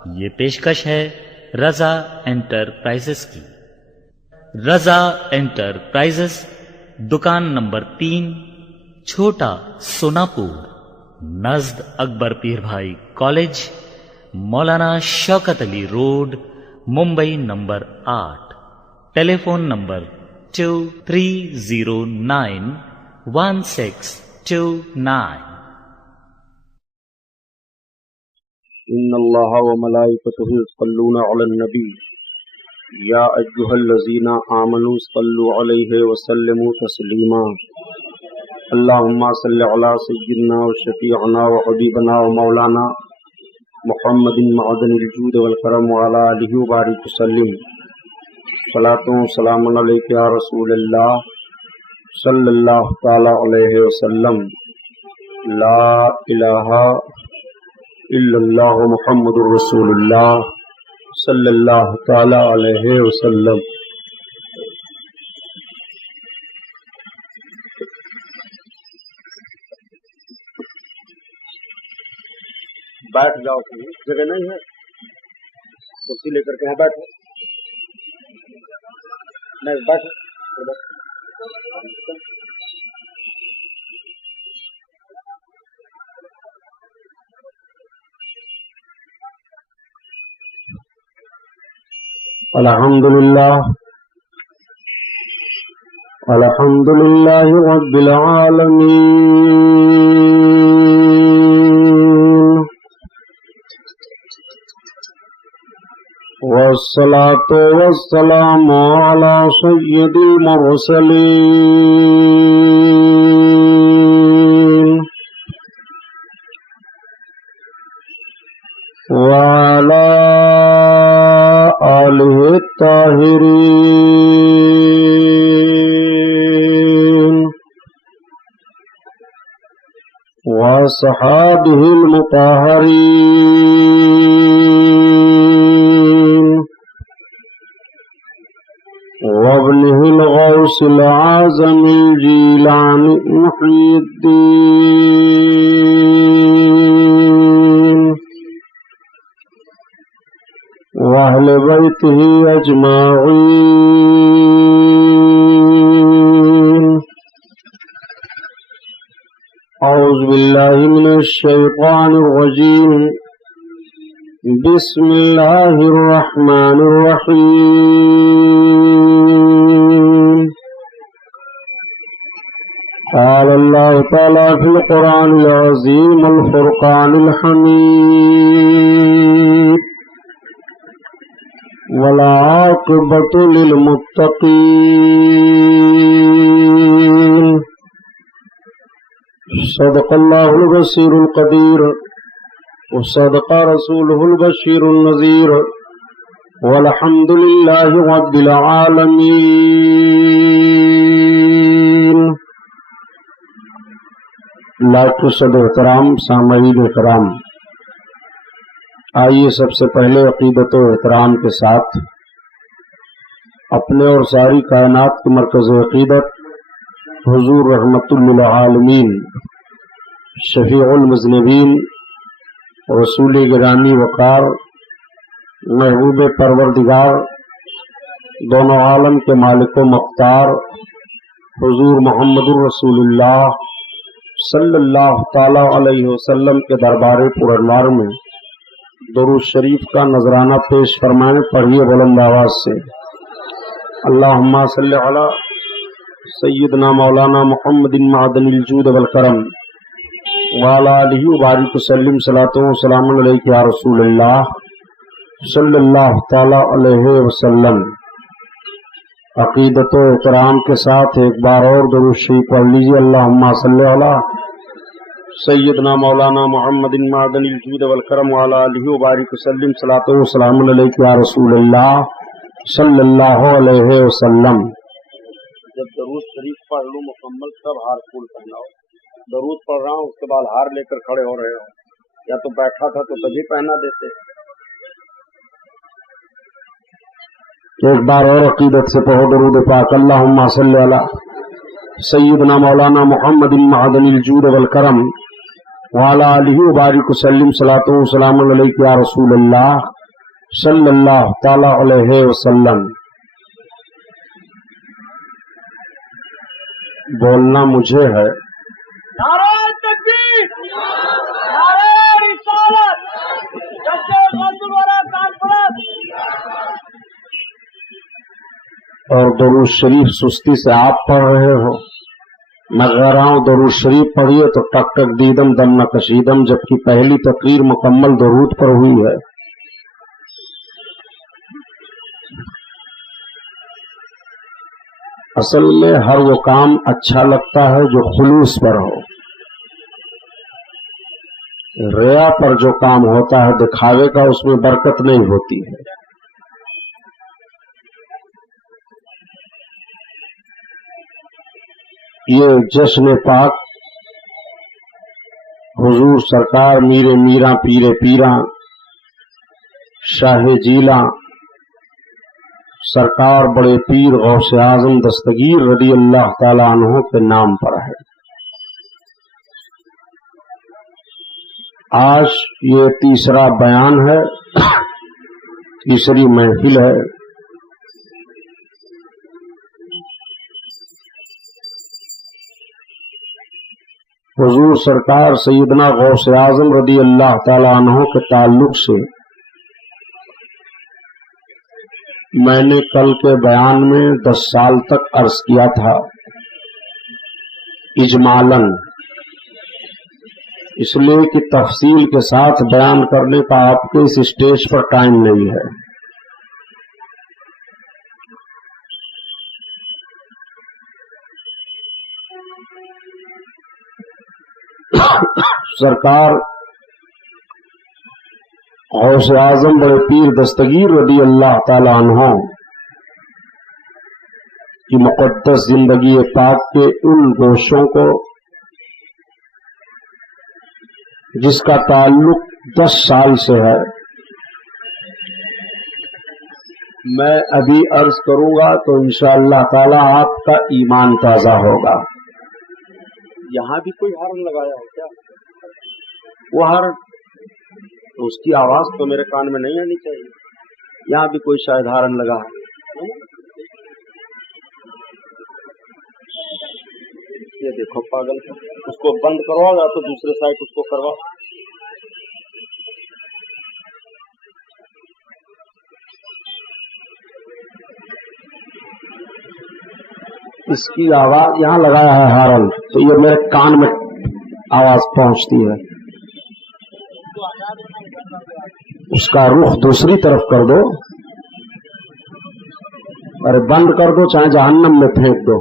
یہ پیشکش ہے رضا انٹرپرائزز کی۔ رضا انٹرپرائزز، دکان نمبر 3، چھوٹا سوناپور، نزد اکبر پیر بھائی کالج، مولانا شوکت علی روڈ، ممبئی نمبر 8۔ ٹیلی فون نمبر 23091629۔ ان اللہ وملائکتہ یصلون علی النبی یا ایھا الذین آمنوا صلوا علیہ وسلموا تسلیما۔ اللہم صل علی سیدنا وشفیعنا وحبیبنا ومولانا محمد معدن الجود والکرم وعلی آلہ وبارک وسلم۔ صلاۃ و سلام علیک یا رسول اللہ صلی اللہ تعالی علیہ وسلم۔ لا الہ الا اللہ محمد رسول اللہ صلی اللہ تعالی علیہ وسلم۔ بیٹھ جاؤ، جگہ نہیں ہے، کرسی لے کر کے یہاں بیٹھو، نہیں بیٹھو۔ الحمد للہ رب العالمین، والصلاة والسلام علی سید المرسلین، وعلی آلہ الطاہرین، وصحابہ المطہرین، وابنہ الغوث العظم الجیلانی محی الدین، وأہل بیتہ اجمعین۔ اعوذ باللہ من الشیطان الرجیم، بسم اللہ الرحمن الرحیم۔ قال اللہ تعالی فی القرآن العظیم الفرقان الحمید، والعاقبۃ للمتقین۔ صدق اللہ البصیر القدیر، وصدق رسولہ البشیر النذیر، والحمد للہ رب العالمین۔ لاکھ صد احترام سامعین کرام، آئیے سب سے پہلے عقیدت و احترام کے ساتھ اپنے اور ساری کائنات کے مرکز عقیدت حضور رحمت للعالمین، شفیع المذنبین، رسول گرامی وقار، محبوب پروردگار، دونوں عالم کے مالک و مختار حضور محمد الرسول اللہ صلی اللہ تعالی علیہ وسلم کے دربار پرانوار میں درود شریف کا نذرانہ پیش فرمائیں۔ پڑھیے بلند آواز سے، اللہم صلی علی سیدنا مولانا محمد معدن الجود والکرم وعلی آلہ وبارک وسلم۔ صلاۃ و سلام علیک یا رسول اللہ صلی اللہ تعالی علیہ وسلم۔ عقیدت و احترام کے ساتھ ایک بار اور درود شریف پڑھ لیجیے، اللہم صلی علی سیدنا مولانا محمد معدن الجود والکرم وعلی آلہ وبارک وسلم۔ صلاۃ و سلام علیک یا رسول اللہ صلی اللہ علیہ وسلم۔ جب درود شریف پڑھ لوں مکمل تب ہار پھول پہناؤ۔ درود پڑھ رہا ہوں اس کے بعد ہار لے کر کھڑے ہو رہے ہو، یا تو بیٹھا تھا تو تبھی پہنا دیتے۔ ایک بار اور عقیدت سے پڑھو درود پاک، اللہم صلی علی سیدنا مولانا محمد معدن الجود والکرم وعلی آلہ وبارک وسلم صلاۃ و سلام علیک یا رسول اللہ صلی اللہ تعالی علیہ وسلم۔ بولنا مجھے ہے۔ نعرہ تکبیر، نعرہ رسالت، جشن غزل ورا کانفرنس۔ اور درود شریف سستی سے آپ پڑھ رہے ہو، میں کہہ رہا ہوں درود شریف پڑھیے تو ٹک ٹک دیدم دم نہ کشیدم، جبکہ پہلی تقریر مکمل درود پر ہوئی ہے۔ اصل میں ہر وہ کام اچھا لگتا ہے جو خلوص پر ہو۔ ریا پر جو کام ہوتا ہے دکھاوے کا، اس میں برکت نہیں ہوتی ہے۔ یہ جشن پاک حضور سرکار میرے میراں پیرے پیراں شاہ جیلاں سرکار بڑے پیر غوث اعظم دستگیر رضی اللہ تعالی عنہ کے نام پر ہے۔ آج یہ تیسرا بیان ہے، تیسری محفل ہے۔ حضور سرکار سیدنا غوث اعظم رضی اللہ تعالی عنہ کے تعلق سے میں نے کل کے بیان میں 10 سال تک عرض کیا تھا اجمالاً، اس لیے کہ تفصیل کے ساتھ بیان کرنے کا آپ کے اس اسٹیج پر ٹائم نہیں ہے۔ سرکار غوث اعظم بڑے پیر دستگیر رضی اللہ تعالی عنہ کی مقدس زندگی پاک کے ان گوشوں کو جس کا تعلق 10 سال سے ہے، میں ابھی عرض کروں گا تو انشاءاللہ تعالی آپ کا ایمان تازہ ہوگا۔ یہاں بھی کوئی ہارن لگایا ہے کیا؟ وہ ہارن اس کی آواز تو میرے کان میں نہیں آنی چاہیے۔ یہاں بھی کوئی شاید ہارن لگا ہے، یہ دیکھو پاگل، اس کو بند کروا گا تو دوسرے سائڈ اس کو کروا۔ اس کی آواز یہاں لگایا ہے ہارن، تو یہ میرے کان میں آواز پہنچتی ہے۔ اس کا رخ دوسری طرف کر دو، ارے بند کر دو، چاہے جہنم میں پھینک دو۔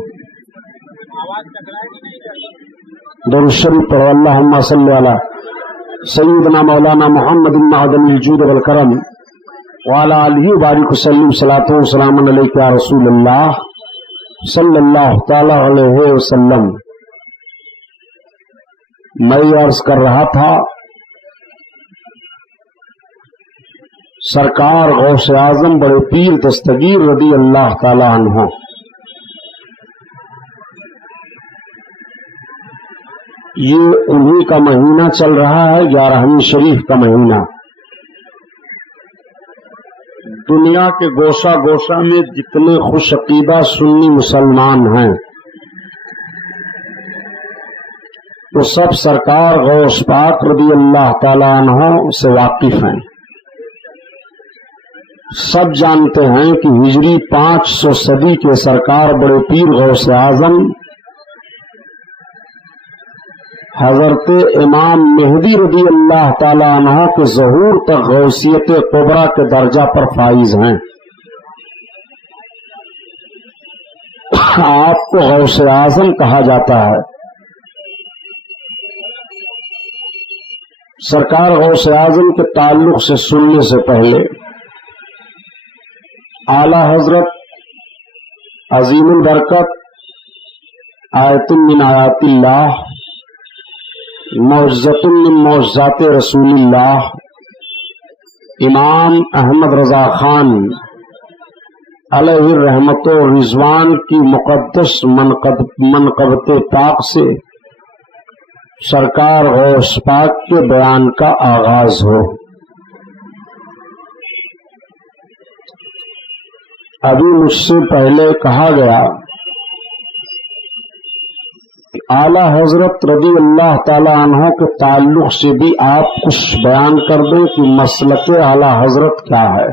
درود شریف پڑھو، اللہم صلی علی سیدنا مولانا محمد معدن الجود والکرم وعلی آلہ وبارک وسلم صلاۃ و سلام علیک یا رسول اللہ صلی اللہ تعالی علیہ وسلم۔ میں عرض کر رہا تھا سرکار غوث اعظم بڑے پیر دستگیر رضی اللہ تعالی عنہ یہ انہی کا مہینہ چل رہا ہے، 11ویں شریف کا مہینہ۔ دنیا کے گوشہ گوشہ میں جتنے خوش عقیدہ سنی مسلمان ہیں وہ سب سرکار غوث پاک رضی اللہ تعالی عنہ سے واقف ہیں۔ سب جانتے ہیں کہ ہجری 500 صدی کے سرکار بڑے پیر غوث اعظم حضرت امام مہدی رضی اللہ تعالی عنہ کے ظہور تک غوثیت کبریٰ کے درجہ پر فائز ہیں۔ آپ کو غوث اعظم کہا جاتا ہے۔ سرکار غوث اعظم کے تعلق سے سننے سے پہلے اعلی حضرت عظیم البرکت آیت من آیات اللہ معجزۃ من معجزات رسول اللہ امام احمد رضا خان علیہ الرحمت و رضوان کی مقدس منقبت پاک سے سرکار غوث پاک کے بیان کا آغاز ہو۔ ابھی مجھ سے پہلے کہا گیا کہ اعلی حضرت رضی اللہ تعالی عنہ کے تعلق سے بھی آپ کچھ بیان کر دیں کہ مسلک اعلی حضرت کیا ہے۔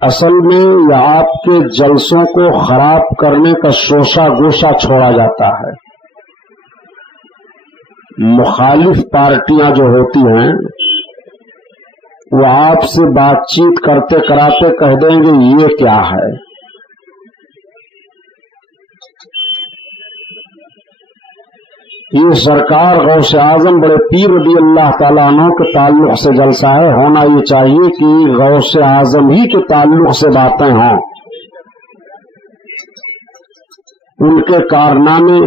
اصل میں یہ آپ کے جلسوں کو خراب کرنے کا شوشہ گوشہ چھوڑا جاتا ہے۔ مخالف پارٹیاں جو ہوتی ہیں وہ آپ سے بات چیت کرتے کراتے کہہ دیں گے یہ کیا ہے۔ یہ سرکار غوث اعظم بڑے پیر رضی اللہ تعالیٰ عنہ کے تعلق سے جلسہ ہے، ہونا یہ چاہیے کہ غوث اعظم ہی کے تعلق سے باتیں ہوں، ان کے کارنامے،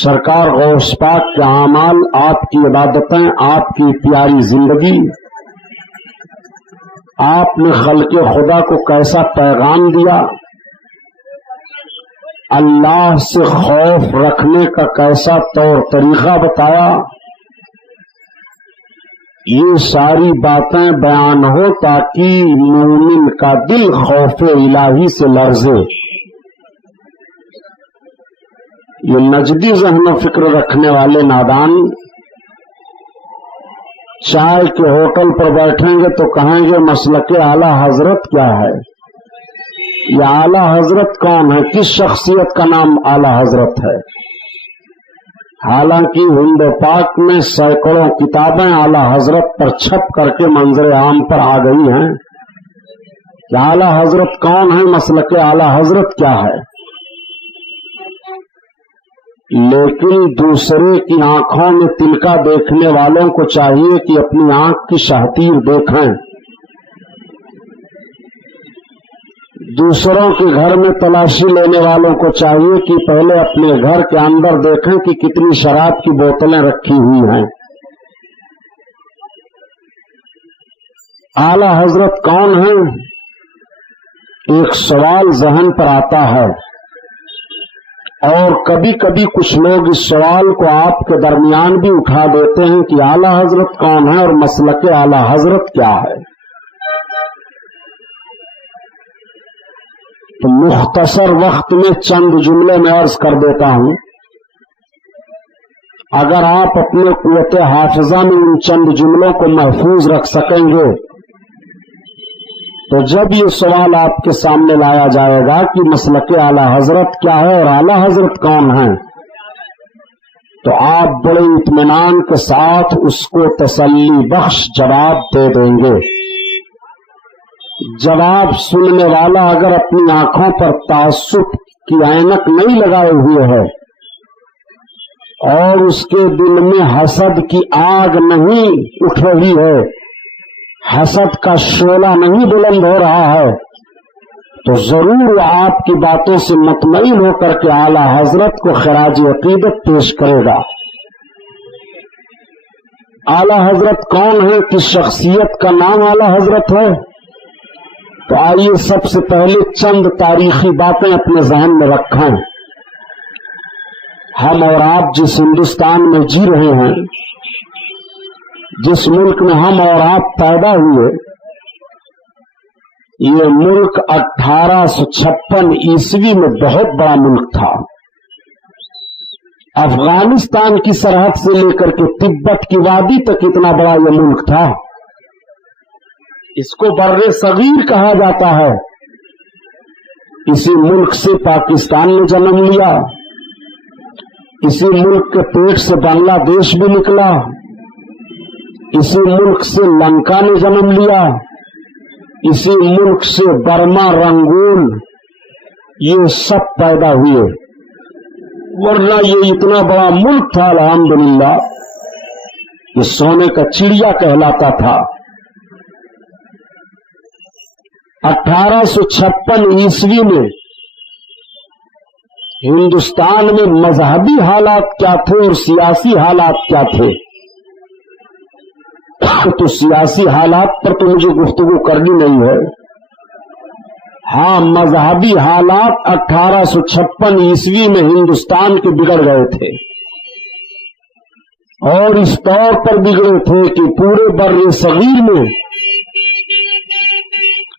سرکار غوث پاک کے اعمال، آپ کی عبادتیں، آپ کی پیاری زندگی، آپ نے خلق خدا کو کیسا پیغام دیا، اللہ سے خوف رکھنے کا کیسا طور طریقہ بتایا، یہ ساری باتیں بیان ہو تاکہ مومن کا دل خوف الہی سے لرزے۔ یہ نجدی ذہن و فکر رکھنے والے نادان چائے کے ہوٹل پر بیٹھیں گے تو کہیں گے مسلک اعلی حضرت کیا ہے، یہ اعلی حضرت کون ہے، کس شخصیت کا نام اعلی حضرت ہے۔ حالانکہ ہند پاک میں سینکڑوں کتابیں اعلی حضرت پر چھپ کر کے منظر عام پر آ گئی ہیں کہ اعلی حضرت کون ہے، مسلک اعلی حضرت کیا ہے۔ لیکن دوسرے کی آنکھوں میں تلکا دیکھنے والوں کو چاہیے کہ اپنی آنکھ کی شہتیر دیکھیں، دوسروں کے گھر میں تلاشی لینے والوں کو چاہیے کہ پہلے اپنے گھر کے اندر دیکھیں کہ کتنی شراب کی بوتلیں رکھی ہوئی ہیں۔ اعلی حضرت کون ہیں، ایک سوال ذہن پر آتا ہے، اور کبھی کبھی کچھ لوگ اس سوال کو آپ کے درمیان بھی اٹھا دیتے ہیں کہ اعلی حضرت کون ہے اور مسلک اعلی حضرت کیا ہے۔ تو مختصر وقت میں چند جملے میں عرض کر دیتا ہوں، اگر آپ اپنے قوت حافظہ میں ان چند جملوں کو محفوظ رکھ سکیں گے تو جب یہ سوال آپ کے سامنے لایا جائے گا کہ مسلک اعلی حضرت کیا ہے اور اعلی حضرت کون ہیں، تو آپ بڑے اطمینان کے ساتھ اس کو تسلی بخش جواب دے دیں گے۔ جواب سننے والا اگر اپنی آنکھوں پر تعصب کی عینک نہیں لگائے ہوئے ہے اور اس کے دل میں حسد کی آگ نہیں اٹھ رہی ہے، حسد کا شعلہ نہیں بلند ہو رہا ہے، تو ضرور آپ کی باتوں سے مطمئن ہو کر کے اعلی حضرت کو خراج عقیدت پیش کرے گا۔ اعلی حضرت کون ہے، کس شخصیت کا نام اعلی حضرت ہے؟ تو آئیے سب سے پہلے چند تاریخی باتیں اپنے ذہن میں رکھیں۔ ہم اور آپ جس ہندوستان میں جی رہے ہیں، جس ملک میں ہم اور آپ پیدا ہوئے، یہ ملک 1856 عیسوی میں بہت بڑا ملک تھا۔ افغانستان کی سرحد سے لے کر کے تبت کی وادی تک اتنا بڑا یہ ملک تھا۔ اس کو بر صغیر کہا جاتا ہے۔ اسی ملک سے پاکستان نے جنم لیا، اسی ملک کے پیٹ سے بنگلہ دیش بھی نکلا، اسی ملک سے لنکا نے جنم لیا، اسی ملک سے برما، رنگون، یہ سب پیدا ہوئے۔ ورنہ یہ اتنا بڑا ملک تھا الحمدللہ کہ سونے کا چڑیا کہلاتا تھا۔ 1856 عیسوی میں ہندوستان میں مذہبی حالات کیا تھے اور سیاسی حالات کیا تھے؟ تو سیاسی حالات پر تو مجھے گفتگو کرنی نہیں ہے، ہاں مذہبی حالات 1856 عیسوی میں ہندوستان کے بگڑ گئے تھے، اور اس طور پر بگڑے تھے کہ پورے بر صغیر میں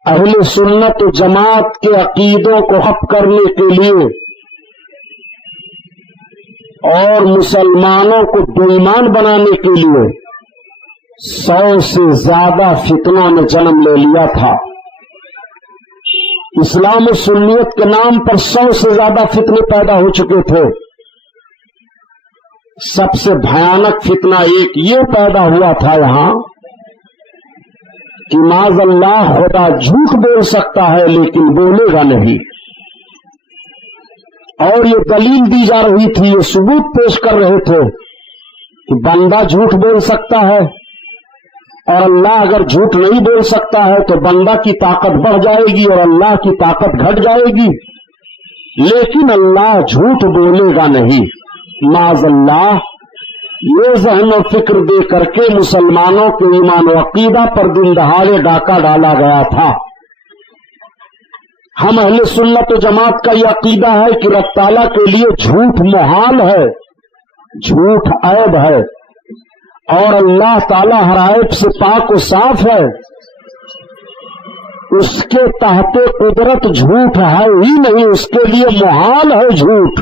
اہل سنت و جماعت کے عقیدوں کو ختم کرنے کے لیے اور مسلمانوں کو بے ایمان بنانے کے لیے 100 سے زیادہ فتنوں نے جنم لے لیا تھا۔ اسلام و سنیت کے نام پر 100 سے زیادہ فتنے پیدا ہو چکے تھے۔ سب سے بھیانک فتنہ ایک یہ پیدا ہوا تھا یہاں کہ معاذ اللہ خدا جھوٹ بول سکتا ہے لیکن بولے گا نہیں، اور یہ دلیل دی جا رہی تھی، یہ ثبوت پیش کر رہے تھے کہ بندہ جھوٹ بول سکتا ہے، اور اللہ اگر جھوٹ نہیں بول سکتا ہے تو بندہ کی طاقت بڑھ جائے گی اور اللہ کی طاقت گھٹ جائے گی، لیکن اللہ جھوٹ بولے گا نہیں۔ معاذ اللہ یہ ذہن و فکر دے کر کے مسلمانوں کے ایمان و عقیدہ پر دن دہاڑے ڈاکہ ڈالا گیا تھا۔ ہم اہل سنت و جماعت کا یہ عقیدہ ہے کہ رب تعالیٰ کے لیے جھوٹ محال ہے، جھوٹ عیب ہے، اور اللہ تعالیٰ ہر عیب سے پاک و صاف ہے، اس کے تحت قدرت جھوٹ ہے ہی نہیں، اس کے لیے محال ہے جھوٹ۔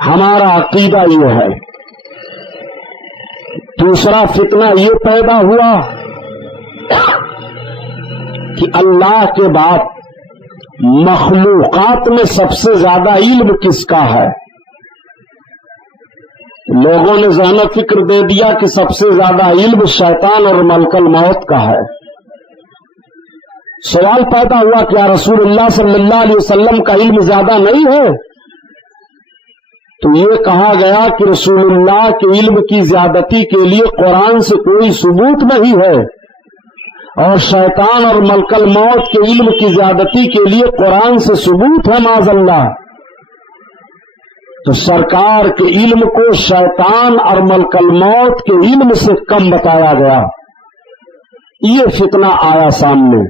ہمارا عقیدہ یہ ہے۔ دوسرا فتنہ یہ پیدا ہوا کہ اللہ کے بعد مخلوقات میں سب سے زیادہ علم کس کا ہے؟ لوگوں نے ذہن و فکر دے دیا کہ سب سے زیادہ علم شیطان اور ملک الموت کا ہے۔ سوال پیدا ہوا کیا رسول اللہ صلی اللہ علیہ وسلم کا علم زیادہ نہیں ہے؟ تو یہ کہا گیا کہ رسول اللہ کے علم کی زیادتی کے لیے قرآن سے کوئی ثبوت نہیں ہے، اور شیطان اور ملک الموت کے علم کی زیادتی کے لیے قرآن سے ثبوت ہے معاذ اللہ۔ تو سرکار کے علم کو شیطان اور ملک الموت کے علم سے کم بتایا گیا۔ یہ فتنہ آیا سامنے۔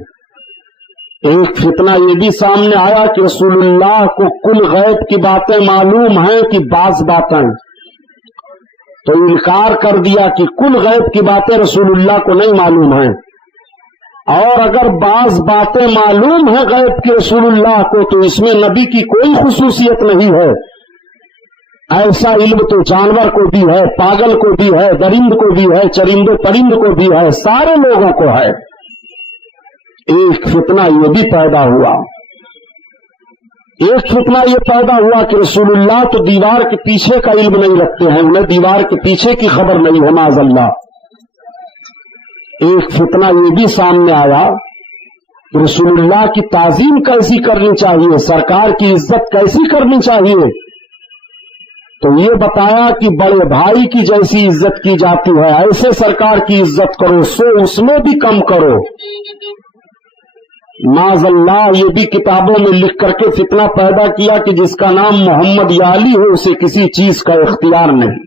ایک فتنہ یہ بھی سامنے آیا کہ رسول اللہ کو کل غیب کی باتیں معلوم ہیں کہ بعض باتیں، تو انکار کر دیا کہ کل غیب کی باتیں رسول اللہ کو نہیں معلوم ہیں، اور اگر بعض باتیں معلوم ہیں غیب کی رسول اللہ کو تو اس میں نبی کی کوئی خصوصیت نہیں ہے۔ ایسا علم تو جانور کو بھی ہے، پاگل کو بھی ہے، درند کو بھی ہے، چرند و پرند کو بھی ہے، سارے لوگوں کو ہے۔ ایک فتنہ یہ بھی پیدا ہوا، ایک فتنہ یہ پیدا ہوا کہ رسول اللہ تو دیوار کے پیچھے کا علم نہیں رکھتے ہیں، انہیں دیوار کے پیچھے کی خبر نہیں ہے معاذ اللہ۔ ایک فتنہ یہ بھی سامنے آیا کہ رسول اللہ کی تعظیم کیسی کرنی چاہیے، سرکار کی عزت کیسی کرنی چاہیے، تو یہ بتایا کہ بڑے بھائی کی جیسی عزت کی جاتی ہے ایسے سرکار کی عزت کرو، سو اس میں بھی کم کرو۔ معاذ اللہ یہ بھی کتابوں میں لکھ کر کے فتنہ پیدا کیا کہ جس کا نام محمد یا علی ہو اسے کسی چیز کا اختیار نہیں۔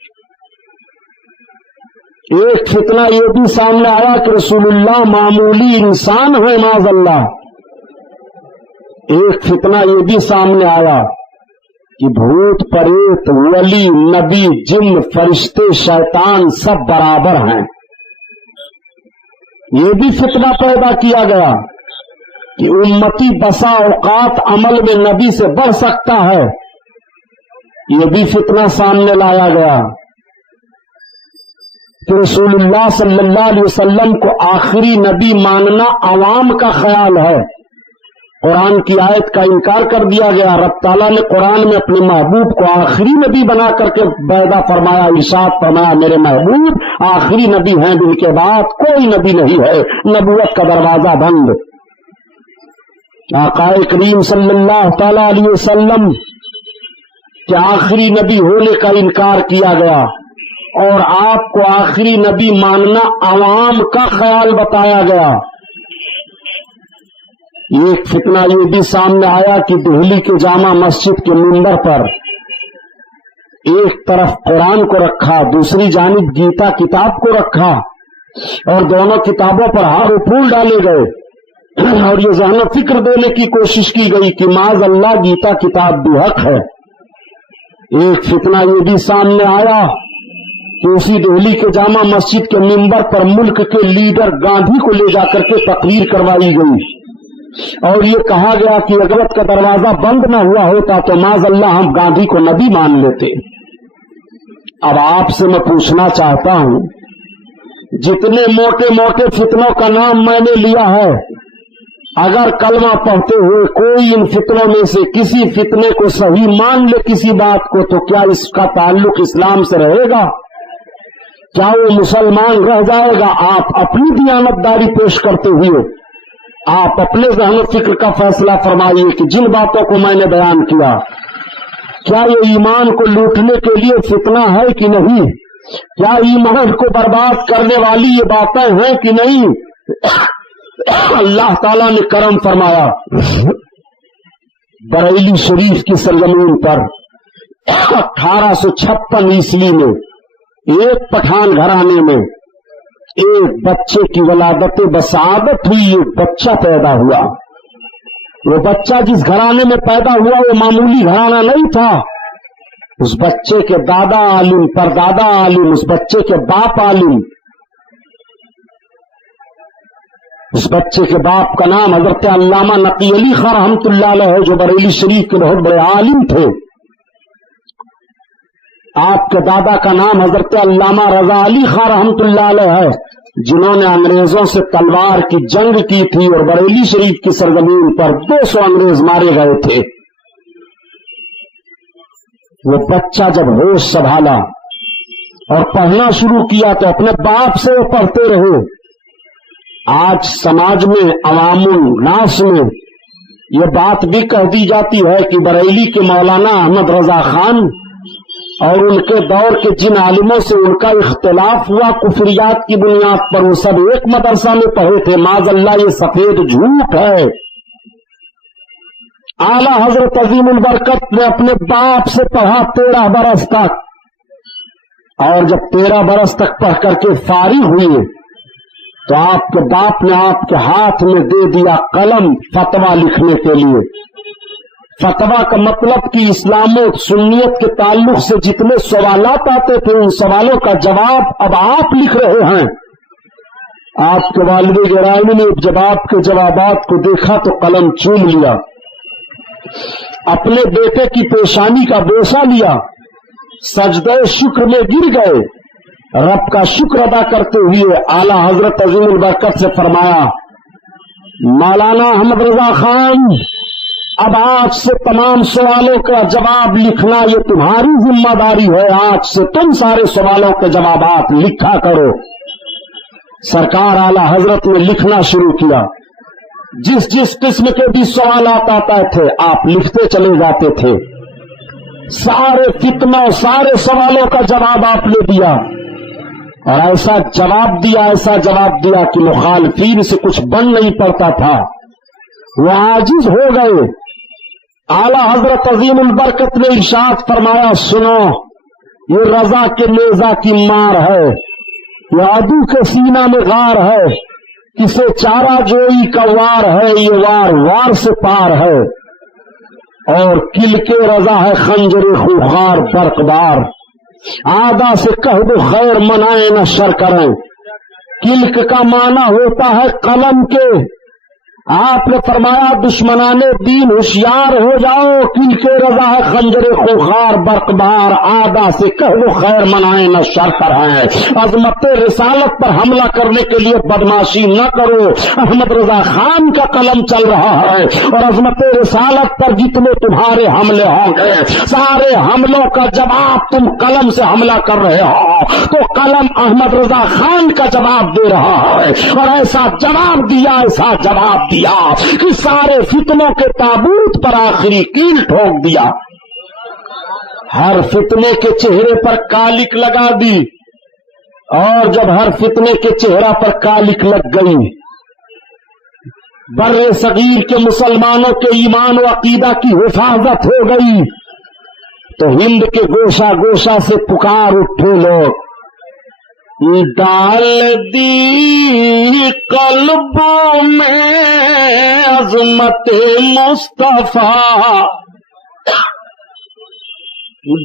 ایک فتنہ یہ بھی سامنے آیا کہ رسول اللہ معمولی انسان ہے معاذ اللہ۔ ایک فتنہ یہ بھی سامنے آیا کہ بھوت پریت ولی نبی جن فرشتے شیطان سب برابر ہیں۔ یہ بھی فتنہ پیدا کیا گیا کہ امتی بسا اوقات عمل میں نبی سے بڑھ سکتا ہے، یہ بھی فتنہ سامنے لایا گیا کہ رسول اللہ صلی اللہ علیہ وسلم کو آخری نبی ماننا عوام کا خیال ہے۔ قرآن کی آیت کا انکار کر دیا گیا۔ رب تعالیٰ نے قرآن میں اپنے محبوب کو آخری نبی بنا کر کے وعدہ فرمایا، ارشاد فرمایا میرے محبوب آخری نبی ہیں، جن کے بعد کوئی نبی نہیں ہے، نبوت کا دروازہ بند۔ آقا کریم صلی اللہ تعالی علیہ وسلم کے آخری نبی ہونے کا انکار کیا گیا، اور آپ کو آخری نبی ماننا عوام کا خیال بتایا گیا۔ ایک فتنہ یہ بھی سامنے آیا کہ دہلی کے جامع مسجد کے منبر پر ایک طرف قرآن کو رکھا، دوسری جانب گیتا کتاب کو رکھا، اور دونوں کتابوں پر ہار و پھول ڈالے گئے، اور یہ ذہن فکر دینے کی کوشش کی گئی کہ معاذ اللہ گیتا کتاب بھی حق ہے. ایک فتنہ یہ بھی سامنے آیا کہ اسی دہلی کے جامع مسجد کے منبر پر ملک کے لیڈر گاندھی کو لے جا کر کے تقریر کروائی گئی اور یہ کہا گیا کہ عدالت کا دروازہ بند نہ ہوا ہوتا تو معاذ اللہ ہم گاندھی کو نبی مان لیتے. اب آپ سے میں پوچھنا چاہتا ہوں، جتنے موٹے موٹے فتنوں کا نام میں نے لیا ہے، اگر کلمہ پڑھتے ہوئے کوئی ان فتنوں میں سے کسی فتنے کو صحیح مان لے کسی بات کو، تو کیا اس کا تعلق اسلام سے رہے گا؟ کیا وہ مسلمان رہ جائے گا؟ آپ اپنی دیانتداری پیش کرتے ہوئے آپ اپنے ذہن و فکر کا فیصلہ فرمائیے کہ جن باتوں کو میں نے بیان کیا کیا یہ ایمان کو لوٹنے کے لیے فتنہ ہے کہ نہیں؟ کیا ایمان کو برباد کرنے والی یہ باتیں ہیں کہ نہیں؟ اللہ تعالیٰ نے کرم فرمایا، بریلی شریف کی سرزمین پر 1856 عیسوی میں ایک پٹھان گھرانے میں ایک بچے کی ولادت بسعادت ہوئی. ایک بچہ پیدا ہوا. وہ بچہ جس گھرانے میں پیدا ہوا وہ معمولی گھرانہ نہیں تھا. اس بچے کے دادا عالم، پردادا عالم، اس بچے کے باپ عالم. اس بچے کے باپ کا نام حضرت علامہ نقی علی خان رحمۃ اللہ علیہ ہے، جو بریلی شریف کے بہت بڑے عالم تھے. آپ کے دادا کا نام حضرت علامہ رضا علی خان رحمۃ اللہ علیہ ہے، جنہوں نے انگریزوں سے تلوار کی جنگ کی تھی اور بریلی شریف کی سرزمین پر 200 انگریز مارے گئے تھے. وہ بچہ جب ہوش سنبھالا اور پڑھنا شروع کیا تو اپنے باپ سے وہ پڑھتے رہے. آج سماج میں، عوام الناس میں یہ بات بھی کہہ دی جاتی ہے کہ بریلی کے مولانا احمد رضا خان اور ان کے دور کے جن عالموں سے ان کا اختلاف ہوا کفریات کی بنیاد پر، وہ سب ایک مدرسہ میں پڑھے تھے. معاذ اللہ یہ سفید جھوٹ ہے. اعلی حضرت عظیم البرکت نے اپنے باپ سے پڑھا 13 برس تک، اور جب 13 برس تک پڑھ کر کے فارغ ہوئے تو آپ کے باپ نے آپ کے ہاتھ میں دے دیا قلم فتویٰ لکھنے کے لیے. فتویٰ کا مطلب کہ اسلام و سنیت کے تعلق سے جتنے سوالات آتے تھے ان سوالوں کا جواب اب آپ لکھ رہے ہیں. آپ کے والد گرامی نے جب آپ کے جوابات کو دیکھا تو قلم چوم لیا، اپنے بیٹے کی پیشانی کا بوسہ لیا، سجدہ شکر میں گر گئے. رب کا شکر ادا کرتے ہوئے اعلی حضرت عظیم البرکت سے فرمایا، مولانا احمد رضا خان، اب آج سے تمام سوالوں کا جواب لکھنا یہ تمہاری ذمہ داری ہے. آج سے تم سارے سوالوں کے جوابات لکھا کرو. سرکار اعلی حضرت نے لکھنا شروع کیا. جس جس قسم کے بھی سوالات آتے تھے آپ لکھتے چلے جاتے تھے. سارے فتنوں، سارے سوالوں کا جواب آپ نے دیا، اور ایسا جواب دیا کہ مخالفین سے کچھ بن نہیں پڑتا تھا. وہ عاجز ہو گئے. اعلی حضرت عظیم البرکت نے ارشاد فرمایا، سنو، یہ رضا کے نیزہ کی مار ہے، یہ عدو کے سینہ میں غار ہے، کسے چارہ جوئی کا وار ہے، یہ وار سے پار ہے، اور کل کے رضا ہے خنجر خوخار برقدار. آدھا سے کہہ دو خیر منائے نہ شر کریں. کلک کا معنی ہوتا ہے قلم کے. آپ نے فرمایا دشمنان دین ہوشیار ہو جاؤ، کل کے رضا ہے خنجر خوخار برقدار. آدھا سے کہہ دو خیر منائے نہ شر کریں. عظمت رسالت پر حملہ کرنے کے لیے بدماشی نہ کرو. احمد رضا خان کا قلم چل رہا ہے، اور عظمت رسالت پر جتنے تمہارے حملے ہوں گے سارے حملوں کا جواب تم قلم سے حملہ کر رہے ہو، تو قلم احمد رضا خان کا جواب دے رہا ہے. اور ایسا جواب دیا کہ سارے فتنوں کے تابوت پر آخری کیل ٹھوک دیا. ہر فتنے کے چہرے پر کالک لگا دی، اور جب ہر فتنے کے چہرہ پر کالک لگ گئی، بر صغیر کے مسلمانوں کے ایمان و عقیدہ کی حفاظت ہو گئی، تو ہند کے گوشہ گوشہ سے پکار اٹھے لوگ، ڈال دی قلبوں میں عظمت مصطفیٰ،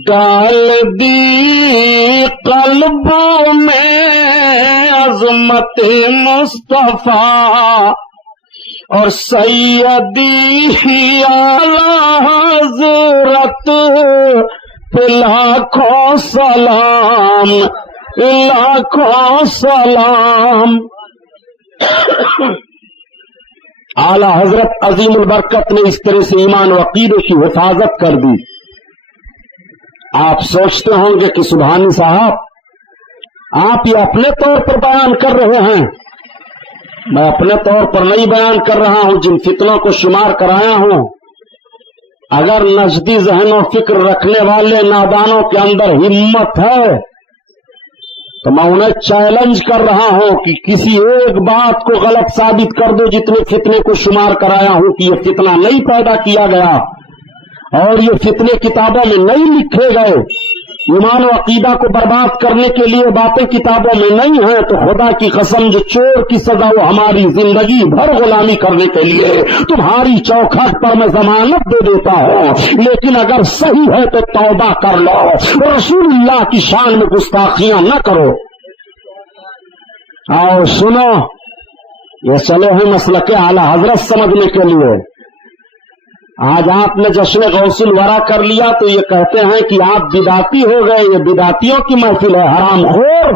ڈال دی قلبوں میں عظمت مصطفیٰ، اور سیدی اعلی حضرت پہ لاکھوں سلام، لاکھوں سلام۔ اعلی حضرت عظیم البرکت نے اس طرح سے ایمان و عقیدے کی حفاظت کر دی۔ آپ سوچتے ہوں گے کہ سبحانی صاحب آپ یہ اپنے طور پر بیان کر رہے ہیں۔ میں اپنے طور پر نہیں بیان کر رہا ہوں، جن فتنوں کو شمار کرایا ہوں، اگر نجدی ذہن و فکر رکھنے والے نادانوں کے اندر ہمت ہے تو میں انہیں چیلنج کر رہا ہوں کہ کسی ایک بات کو غلط ثابت کر دو جتنے فتنے کو شمار کرایا ہوں کہ یہ فتنہ نہیں پیدا کیا گیا اور یہ فتنے کتابوں میں نہیں لکھے گئے، ایمان و عقیدہ کو برباد کرنے کے لیے باتیں کتابوں میں نہیں ہیں، تو خدا کی قسم جو چور کی سزا وہ ہماری زندگی بھر غلامی کرنے کے لیے تمہاری چوکھٹ پر میں ضمانت دے دیتا ہوں، لیکن اگر صحیح ہے تو توبہ کر لو، رسول اللہ کی شان میں گستاخیاں نہ کرو۔ آؤ سنو، یہ چلے ہیں مسلک اعلی حضرت سمجھنے کے لیے۔ آج آپ نے جشن غوث الورا کر لیا تو یہ کہتے ہیں کہ آپ بدعتی ہو گئے، یہ بدعتیوں کی محفل ہے، حرام خور،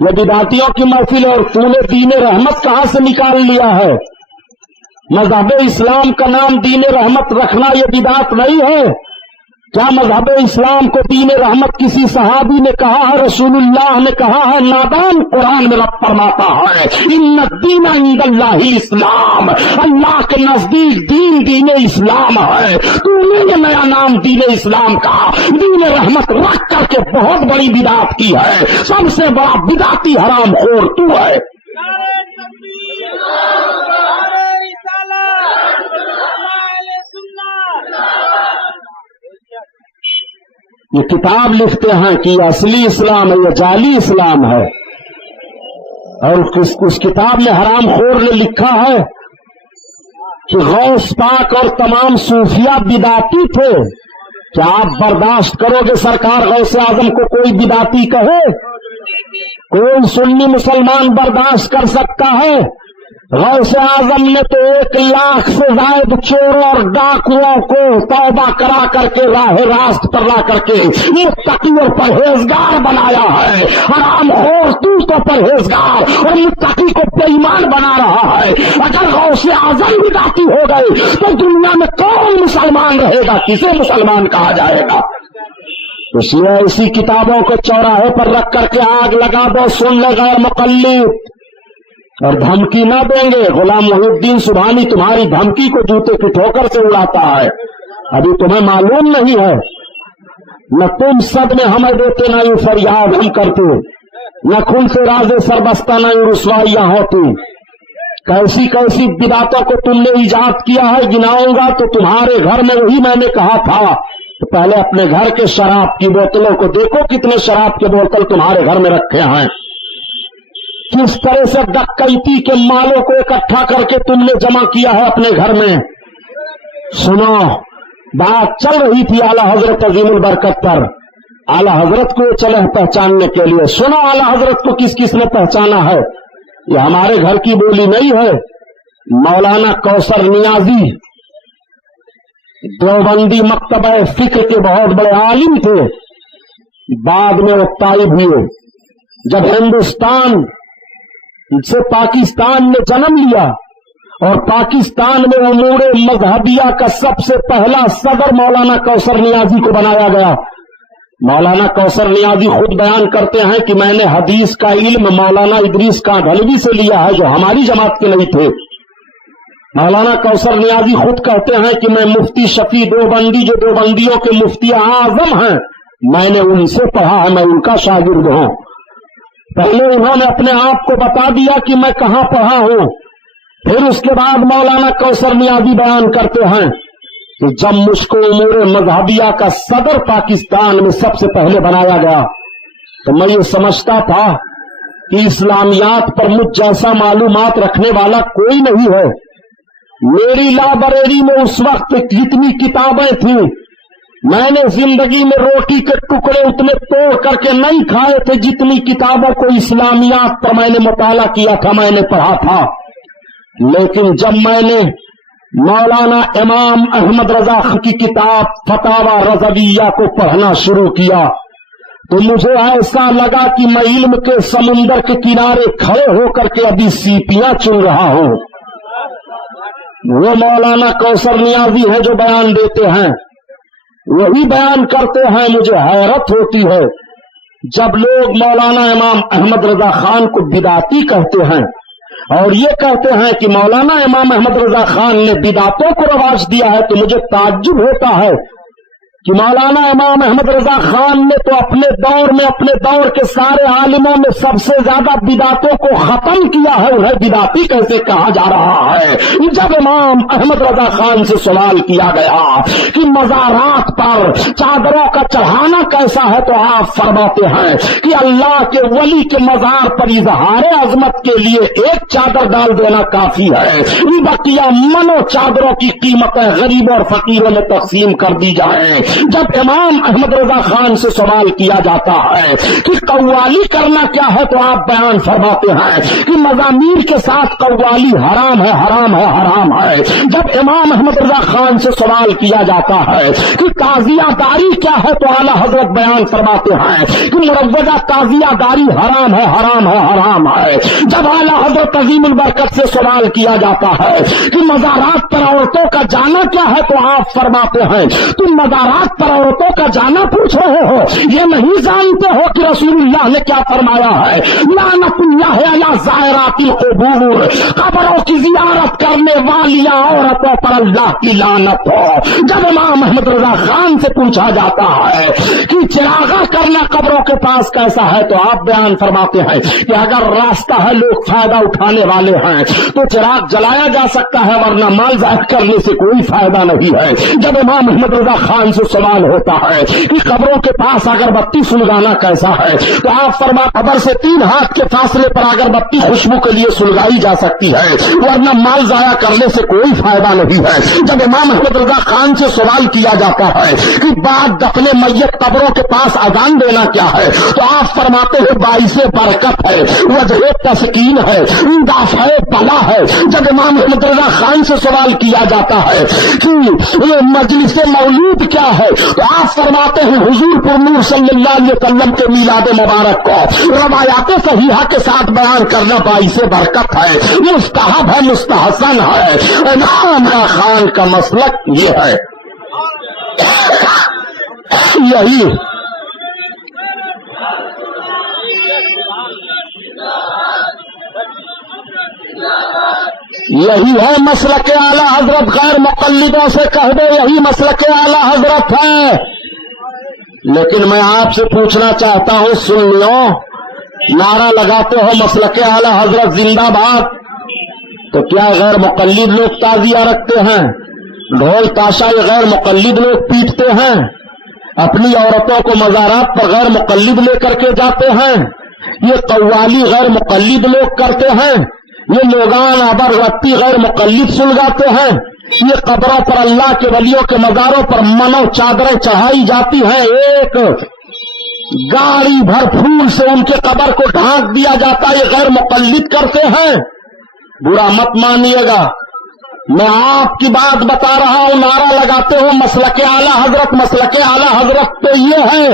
یہ بدعتیوں کی محفل ہے، اور تو نے دین رحمت کہاں سے نکال لیا ہے؟ مذہب اسلام کا نام دین رحمت رکھنا یہ بدعت نہیں ہے؟ کیا مذہب اسلام کو دین رحمت کسی صحابی نے کہا ہے؟ رسول اللہ نے کہا ہے؟ نادان قرآن میں رب فرماتا ہے ان الدین عند اللہ اسلام، اللہ کے نزدیک دین اسلام ہے۔ تو نے یہ نیا نام دین اسلام کا دین رحمت رکھ کر کے بہت بڑی بدعت کی ہے، سب سے بڑا بدعتی حرام خور تو ہے۔ یہ کتاب لکھتے ہیں کہ یہ اصلی اسلام ہے، یہ جعلی اسلام ہے، اور اس کتاب میں حرام خور نے لکھا ہے کہ غوث پاک اور تمام صوفیہ بدعتی تھے۔ کیا آپ برداشت کرو گے سرکار غوث اعظم کو کوئی بدعتی کہے؟ کوئی سنی مسلمان برداشت کر سکتا ہے؟ غوث اعظم نے تو 1 لاکھ سے زائد چوروں اور ڈاکوؤں کو توبہ کرا کر کے راہ راست پر لا کر کے متقی اور پرہیزگار بنایا ہے۔ حرام خور تو پرہیزگار اور متقی کو بے ایمان بنا رہا ہے۔ اگر غوث اعظم بدعتی ہو گئے تو دنیا میں کون مسلمان رہے گا؟ کسے مسلمان کہا جائے گا؟ اس لیے اسی کتابوں کو چوراہے پر رکھ کر کے آگ لگا دو، سن لے غیر مقلد، اور دھمکی نہ دیں گے۔ غلام محی الدین سبحانی تمہاری دھمکی کو جوتے کی ٹھوکر سے اڑاتا ہے، ابھی تمہیں معلوم نہیں ہے۔ نہ تم صد میں ہمیں دیتے، نہ یہ فریاد ہم کرتے، نہ خون سے راز سربستہ، نہ یہ رسوائیاں ہوتی۔ کیسی کیسی بدعتوں کو تم نے ایجاد کیا ہے، گناؤں گا تو تمہارے گھر میں وہی میں نے کہا تھا کہ پہلے اپنے گھر کے شراب کی بوتلوں کو دیکھو، کتنے شراب کے بوتل تمہارے گھر میں رکھے ہیں، کس طرح سے ڈکیتی کے مالوں کو اکٹھا کر کے تم نے جمع کیا ہے اپنے گھر میں۔ سنو، بات چل رہی تھی اعلی حضرت عظیم البرکت پر، اعلی حضرت کو چلے پہچاننے کے لیے۔ سنو اعلی حضرت کو کس کس نے پہچانا ہے، یہ ہمارے گھر کی بولی نہیں ہے۔ مولانا کوثر نیازی دیوبندی مکتبہ فکر کے بہت بڑے عالم تھے، بعد میں وہ طائب ہوئے۔ جب ہندوستان سے پاکستان نے جنم لیا اور پاکستان میں امور مذہبیہ کا سب سے پہلا صدر مولانا کوثر نیازی کو بنایا گیا۔ مولانا کوثر نیازی خود بیان کرتے ہیں کہ میں نے حدیث کا علم مولانا ادریس کانڈھلوی سے لیا ہے، جو ہماری جماعت کے نہیں تھے۔ مولانا کوثر نیازی خود کہتے ہیں کہ میں مفتی شفیع دیوبندی، جو دیوبندیوں کے مفتی اعظم ہیں، میں نے ان سے پڑھا ہے، میں ان کا شاگرد ہوں۔ پہلے انہوں نے اپنے آپ کو بتا دیا کہ میں کہاں پڑھا ہوں، پھر اس کے بعد مولانا کوثر نیازی بیان کرتے ہیں کہ جب مجھ کو امور مذہبیہ کا صدر پاکستان میں سب سے پہلے بنایا گیا تو میں یہ سمجھتا تھا کہ اسلامیات پر مجھ جیسا معلومات رکھنے والا کوئی نہیں ہے. میری لائبریری میں اس وقت جتنی کتابیں تھیں میں نے زندگی میں روٹی کے ٹکڑے اتنے توڑ کر کے نہیں کھائے تھے جتنی کتابوں کو اسلامیات پر میں نے مطالعہ کیا تھا، میں نے پڑھا تھا. لیکن جب میں نے مولانا امام احمد رضا کی کتاب فتاوی رضویہ کو پڑھنا شروع کیا تو مجھے ایسا لگا کہ میں علم کے سمندر کے کنارے کھڑے ہو کر کے ابھی سیپیاں چن رہا ہوں. وہ مولانا کوثر نیازی ہے جو بیان دیتے ہیں، وہی بیان کرتے ہیں. مجھے حیرت ہوتی ہے جب لوگ مولانا امام احمد رضا خان کو بدعتی کہتے ہیں اور یہ کہتے ہیں کہ مولانا امام احمد رضا خان نے بدعتوں کو رواج دیا ہے، تو مجھے تعجب ہوتا ہے کہ مولانا امام احمد رضا خان نے تو اپنے دور میں اپنے دور کے سارے عالموں میں سب سے زیادہ بدعتوں کو ختم کیا ہے، انہیں بدعتی کیسے کہا جا رہا ہے؟ جب امام احمد رضا خان سے سوال کیا گیا کہ مزارات پر چادروں کا چڑھانا کیسا ہے تو آپ فرماتے ہیں کہ اللہ کے ولی کے مزار پر اظہار عظمت کے لیے ایک چادر ڈال دینا کافی ہے، بقیہ منو چادروں کی قیمتیں غریبوں اور فقیروں میں تقسیم کر دی جائیں. جب امام احمد رضا خان سے سوال کیا جاتا ہے کہ قوالی کرنا کیا ہے تو آپ بیان فرماتے ہیں کہ مزامیر کے ساتھ قوالی حرام ہے، حرام ہے، حرام ہے. جب امام احمد رضا خان سے سوال کیا جاتا ہے کہ تعزیہ داری کیا ہے تو اعلیٰ حضرت بیان فرماتے ہیں کہ مروجہ تعزیہ داری حرام ہے، حرام ہے، حرام ہے. جب اعلیٰ حضرت عظیم البرکت سے سوال کیا جاتا ہے کہ مزارات پر عورتوں کا جانا کیا ہے تو آپ فرماتے ہیں تم مزارات پر عورتوں کا جانا پوچھ رہے ہو، یہ نہیں جانتے ہو کہ رسول اللہ نے کیا فرمایا ہے؟ لعنت اللہ علی زائرات القبور، قبروں کی زیارت کرنے والی عورتوں پر اللہ کی لعنت ہو. جب امام احمد رضا خان سے پوچھا جاتا ہے کہ چراغا کرنا قبروں کے پاس کیسا ہے تو آپ بیان فرماتے ہیں کہ اگر راستہ ہے لوگ فائدہ اٹھانے والے ہیں تو چراغ جلایا جا سکتا ہے ورنہ مال ضائع کرنے سے کوئی فائدہ نہیں ہے. جب امام احمد رضا خان سے سوال ہوتا ہے کہ قبروں کے پاس اگر بتی سلگانا کیسا ہے تو آپ فرما قبر سے 3 ہاتھ کے فاصلے پر اگر بتی خوشبو کے لیے سلگائی جا سکتی ہے ورنہ مال ضائع کرنے سے کوئی فائدہ نہیں ہے. جب امام احمد رضا خان سے سوال کیا جاتا ہے کہ بعد دفن میت قبروں کے پاس اذان دینا کیا ہے تو آپ فرماتے ہیں باعث برکت ہے، وجہ تسکین ہے، دافع بلا ہے. جب امام احمد رضا خان سے سوال کیا جاتا ہے کہ یہ مجلس مولود کیا ہے تو آپ فرماتے ہیں حضور پر نور صلی اللہ علیہ وسلم کے میلاد مبارک کو روایات صحیحہ کے ساتھ بیان کرنا باعث برکت ہے، مستحب ہے، مستحسن ہے. امام خان کا مسلک یہ ہے. یہی ہے مسلک اعلیٰ حضرت. غیر مقلدوں سے کہہ دے یہی مسلک اعلیٰ حضرت ہے. لیکن میں آپ سے پوچھنا چاہتا ہوں، سنیوں نعرہ لگاتے ہو مسلک اعلیٰ حضرت زندہ باد، تو کیا غیر مقلد لوگ تعزیہ رکھتے ہیں؟ ڈھول تاشا یہ غیر مقلد لوگ پیٹتے ہیں؟ اپنی عورتوں کو مزارات پر غیر مقلد لے کر کے جاتے ہیں؟ یہ قوالی غیر مقلد لوگ کرتے ہیں؟ یہ لوگان ابر رتی غیر مقلد سلگاتے ہیں؟ یہ قبروں پر اللہ کے ولیوں کے مزاروں پر منو چادریں چڑھائی جاتی ہیں، ایک گاڑی بھر پھول سے ان کے قبر کو ڈھانک دیا جاتا ہے، یہ غیر مقلد کرتے ہیں. برا مت مانیے گا، میں آپ کی بات بتا رہا ہوں. نعرہ لگاتے ہو مسلک اعلیٰ حضرت، مسلک اعلیٰ حضرت تو یہ ہے،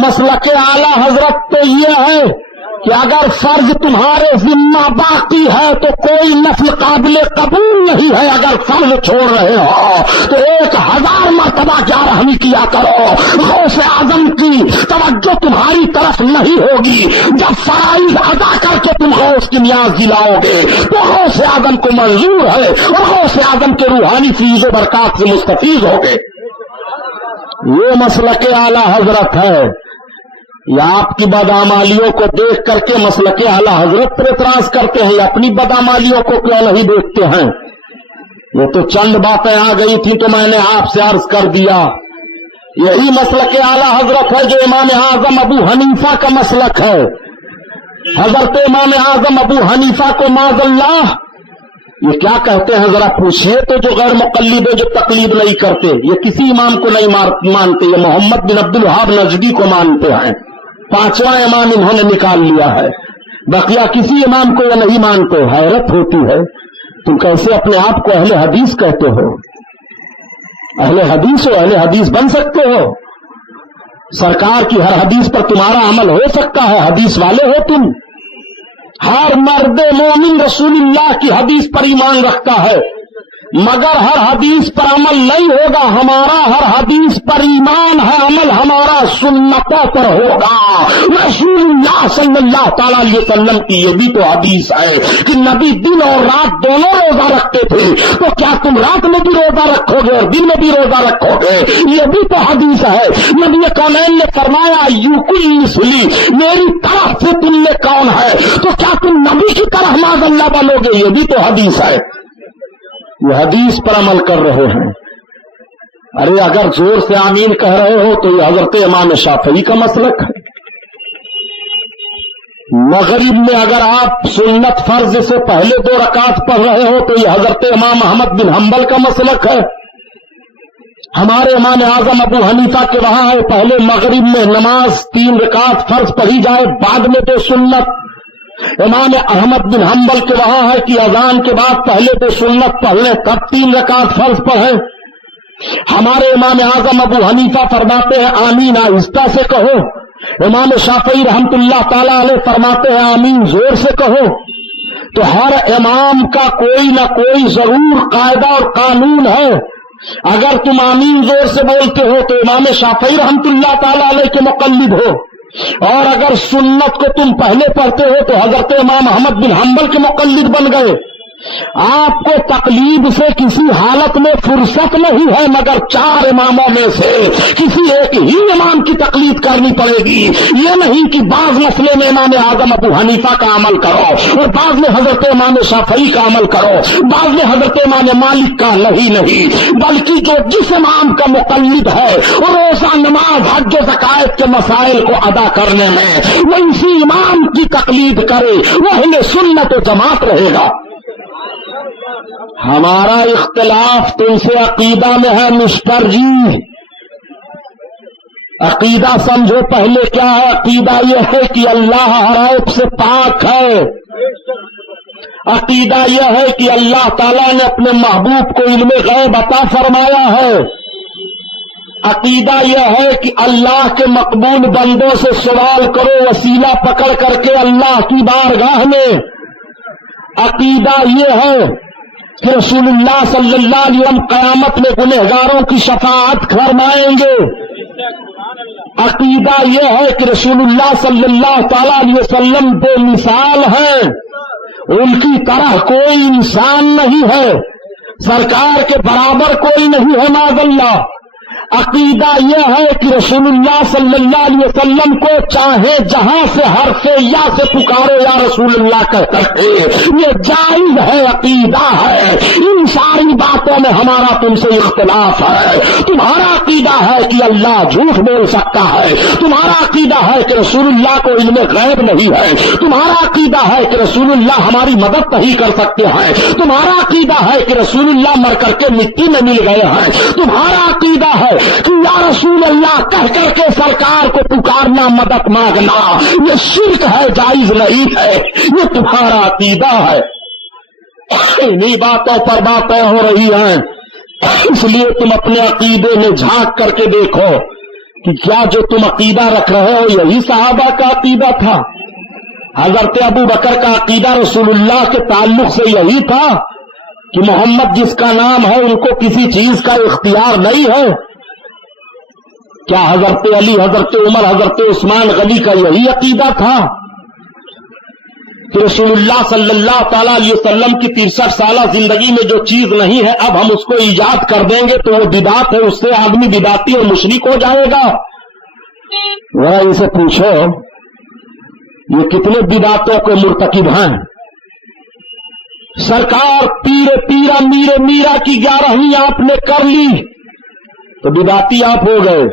مسلک اعلیٰ حضرت تو یہ ہے کہ اگر فرض تمہارے ذمہ باقی ہے تو کوئی نفل قابل قبول نہیں ہے. اگر فرض چھوڑ رہے ہو تو 1000 مرتبہ کیا رحمی کیا کرو. غوث اعظم کی توجہ تمہاری طرف نہیں ہوگی. جب فرائض ادا کر کے تم غوث کی نیاز دلاؤ گے تو غوث اعظم کو منظور ہے اور غوث اعظم کے روحانی فیض و برکات سے مستفیض ہوگے. یہ مسلک اعلیٰ حضرت ہے. یا آپ کی بدعمالیوں کو دیکھ کر کے مسلک اعلیٰ حضرت پر اعتراض کرتے ہیں، یا اپنی بدعمالیوں کو کیوں نہیں دیکھتے ہیں؟ یہ تو چند باتیں آ گئی تھی تو میں نے آپ سے عرض کر دیا. یہی مسلک اعلیٰ حضرت ہے جو امام اعظم ابو حنیفہ کا مسلک ہے حضرت امام اعظم ابو حنیفہ کو معاذ اللہ یہ کیا کہتے ہیں ذرا پوچھئے تو، جو غیر مقلد ہے، جو تقلید نہیں کرتے، یہ کسی امام کو نہیں مانتے، یہ محمد بن عبد الوہاب نجدی کو مانتے ہیں، 5واں امام انہوں نے نکال لیا ہے، بقیہ کسی امام کو یہ نہیں مانتے۔ حیرت ہوتی ہے تم کیسے اپنے آپ کو اہل حدیث کہتے ہو؟ اہل حدیث ہو، اہل حدیث بن سکتے ہو؟ سرکار کی ہر حدیث پر تمہارا عمل ہو سکتا ہے، حدیث والے ہو تم؟ ہر مرد مومن رسول اللہ کی حدیث پر ایمان رکھتا ہے، مگر ہر حدیث پر عمل نہیں ہوگا۔ ہمارا ہر حدیث پر ایمان ہے، عمل ہمارا سنتوں پر ہوگا۔ رسول اللہ صلی اللہ تعالی علیہ وسلم کی یہ بھی تو حدیث ہے کہ نبی دن اور رات دونوں روزہ رکھتے تھے، تو کیا تم رات میں بھی روزہ رکھو گے اور دن میں بھی روزہ رکھو گے؟ یہ بھی تو حدیث ہے۔ نبی کونین نے فرمایا یوکل سلی، میری طرف سے تم نے کون ہے، تو کیا تم نبی کی طرح معاذ اللہ بنو گے؟ یہ بھی تو حدیث ہے۔ یہ حدیث پر عمل کر رہے ہیں۔ ارے اگر زور سے آمین کہہ رہے ہو تو یہ حضرت امام شافعی کا مسلک ہے۔ مغرب میں اگر آپ سنت فرض سے پہلے 2 رکعت پڑھ رہے ہو تو یہ حضرت امام احمد بن حنبل کا مسلک ہے۔ ہمارے امام اعظم ابو حنیفہ کے وہاں ہے پہلے مغرب میں نماز 3 رکعت فرض پڑھی جائے، بعد میں 2 سنت۔ امام احمد بن حنبل کے وہاں ہے کہ اذان کے بعد پہلے تو سنت پڑھ لیں تب 3 رکعت فرض پڑھیں۔ ہمارے امام اعظم ابو حنیفہ فرماتے ہیں آمین آہستہ سے کہو، امام شافعی رحمت اللہ تعالی علیہ فرماتے ہیں آمین زور سے کہو۔ تو ہر امام کا کوئی نہ کوئی ضرور قاعدہ اور قانون ہے۔ اگر تم آمین زور سے بولتے ہو تو امام شافعی رحمت اللہ تعالی علیہ کے مقلد ہو، اور اگر سنت کو تم پہلے پڑھتے ہو تو حضرت امام احمد بن حنبل کے مقلد بن گئے۔ آپ کو تقلید سے کسی حالت میں فرصت نہیں ہے، مگر 4 اماموں میں سے کسی ایک ہی امام کی تقلید کرنی پڑے گی۔ یہ نہیں کہ بعض مسئلے میں امام اعظم ابو حنیفہ کا عمل کرو اور بعض میں حضرت امام شافعی کا عمل کرو، بعض میں حضرت امام مالک کا، نہیں، بلکہ جو جس امام کا مقلد ہے اور روزہ نماز حج و زکات کے مسائل کو ادا کرنے میں وہ اسی امام کی تقلید کرے، وہ اہل سنت و جماعت رہے گا۔ ہمارا اختلاف تم سے عقیدہ میں ہے مسٹر جی۔ عقیدہ سمجھو پہلے کیا ہے۔ عقیدہ یہ ہے کہ اللہ ہر عیب سے پاک ہے۔ عقیدہ یہ ہے کہ اللہ تعالیٰ نے اپنے محبوب کو علم غیب عطا فرمایا ہے۔ عقیدہ یہ ہے کہ اللہ کے مقبول بندوں سے سوال کرو وسیلہ پکڑ کر کے اللہ کی بارگاہ میں۔ عقیدہ یہ ہے کہ رسول اللہ صلی اللہ علیہ وسلم قیامت میں گنہگاروں کی شفاعت فرمائیں گے۔ عقیدہ یہ ہے کہ رسول اللہ صلی اللہ تعالی علیہ وسلم بے مثال ہیں، ان کی طرح کوئی انسان نہیں ہے، سرکار کے برابر کوئی نہیں ہے معاذ اللہ۔ عقیدہ یہ ہے کہ رسول اللہ صلی اللہ علیہ وسلم کو چاہے جہاں سے حرف یا سے پکارو یا رسول اللہ کہہ کر کے، یہ جائز ہے، عقیدہ ہے۔ ان ساری باتوں میں ہمارا تم سے اختلاف ہے۔ تمہارا عقیدہ ہے کہ اللہ جھوٹ بول سکتا ہے، تمہارا عقیدہ ہے کہ رسول اللہ کو علم غیب نہیں ہے، تمہارا عقیدہ ہے کہ رسول اللہ ہماری مدد نہیں کر سکتے ہیں، تمہارا عقیدہ ہے کہ رسول اللہ مر کر کے مٹی میں مل گئے ہیں، تمہارا عقیدہ ہے کہ یا رسول اللہ کہہ کر کے سرکار کو پکارنا، مدد مانگنا یہ شرک ہے، جائز نہیں ہے۔ یہ تمہارا عقیدہ ہے۔ انہی باتوں پر باتیں ہو رہی ہیں، اس لیے تم اپنے عقیدے میں جھانک کر کے دیکھو کہ کیا جو تم عقیدہ رکھ رہے ہو یہی صحابہ کا عقیدہ تھا۔ حضرت ابو بکر کا عقیدہ رسول اللہ کے تعلق سے یہی تھا کہ محمد جس کا نام ہے ان کو کسی چیز کا اختیار نہیں ہے۔ کیا حضرت علی، حضرت عمر، حضرت عثمان غنی کا یہی عقیدہ تھا کہ رسول اللہ صلی اللہ تعالی علیہ وسلم کی 63 سالہ زندگی میں جو چیز نہیں ہے اب ہم اس کو ایجاد کر دیں گے تو وہ بدعت ہے، اس سے آدمی بدعتی اور مشرک ہو جائے گا؟ ذرا ان سے پوچھو یہ کتنے بدعتوں کے مرتکب ہیں؟ سرکار پیرے پیرا میرے میرا کی 11ویں آپ نے کر لی تو بدعتی آپ ہو گئے،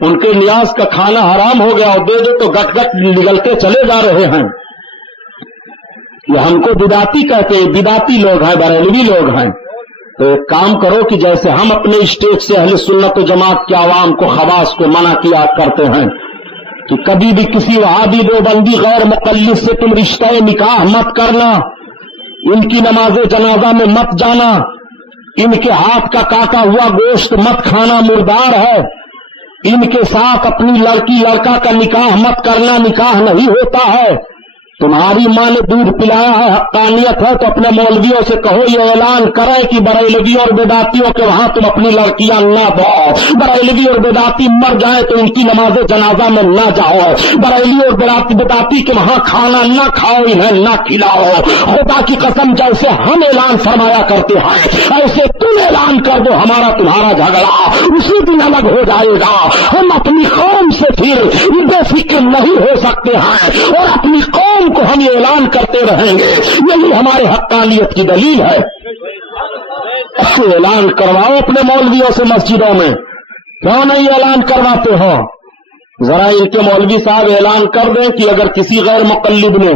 ان کے نیاز کا کھانا حرام ہو گیا اور دے دو تو گٹ گٹ نگلتے چلے جا رہے ہیں۔ یہ ہم کو بدعتی کہتے ہیں، بدعتی لوگ ہیں، بریلوی لوگ ہیں. تو ایک کام کرو کہ جیسے ہم اپنے اسٹیج سے اہل سنت و جماعت کے عوام کو خواص کو منع کیا کرتے ہیں کہ کبھی بھی کسی وہابی دیوبندی غیر مقلد سے تم رشتہ نکاح مت کرنا، ان کی نماز جنازہ میں مت جانا، ان کے ہاتھ کا کاٹا ہوا گوشت مت کھانا، مردار ہے، ان کے ساتھ اپنی لڑکی لڑکا کا نکاح مت کرنا، نکاح نہیں ہوتا ہے. تمہاری ماں نے دودھ پلایا ہے، حقانیت ہے، تو اپنے مولویوں سے کہو یہ اعلان کریں کہ بریلویوں اور بدعتیوں کے وہاں تم اپنی لڑکیاں نہ دو. بریلوی اور بدعتی مر جائیں تو ان کی نماز جنازہ میں نہ جاؤ. بریلوی اور بدعتی کے وہاں کھانا نہ کھاؤ، انہیں نہ کھلاؤ. خدا کی قسم جیسے ہم اعلان فرمایا کرتے ہیں ایسے تم اعلان کر دو. ہمارا تمہارا جھگڑا اسی دن الگ ہو جائے گا. ہم اپنی قوم سے پھر بے فکر نہیں ہو سکتے ہیں اور اپنی قوم کو ہم یہ اعلان کرتے رہیں گے. یہی ہمارے حقانیت کی دلیل ہے. اعلان کرواؤ اپنے مولویوں سے مسجدوں میں، کیوں نہیں اعلان کرواتے ہو؟ ذرا ان کے مولوی صاحب اعلان کر دیں کہ اگر کسی غیر مقلد نے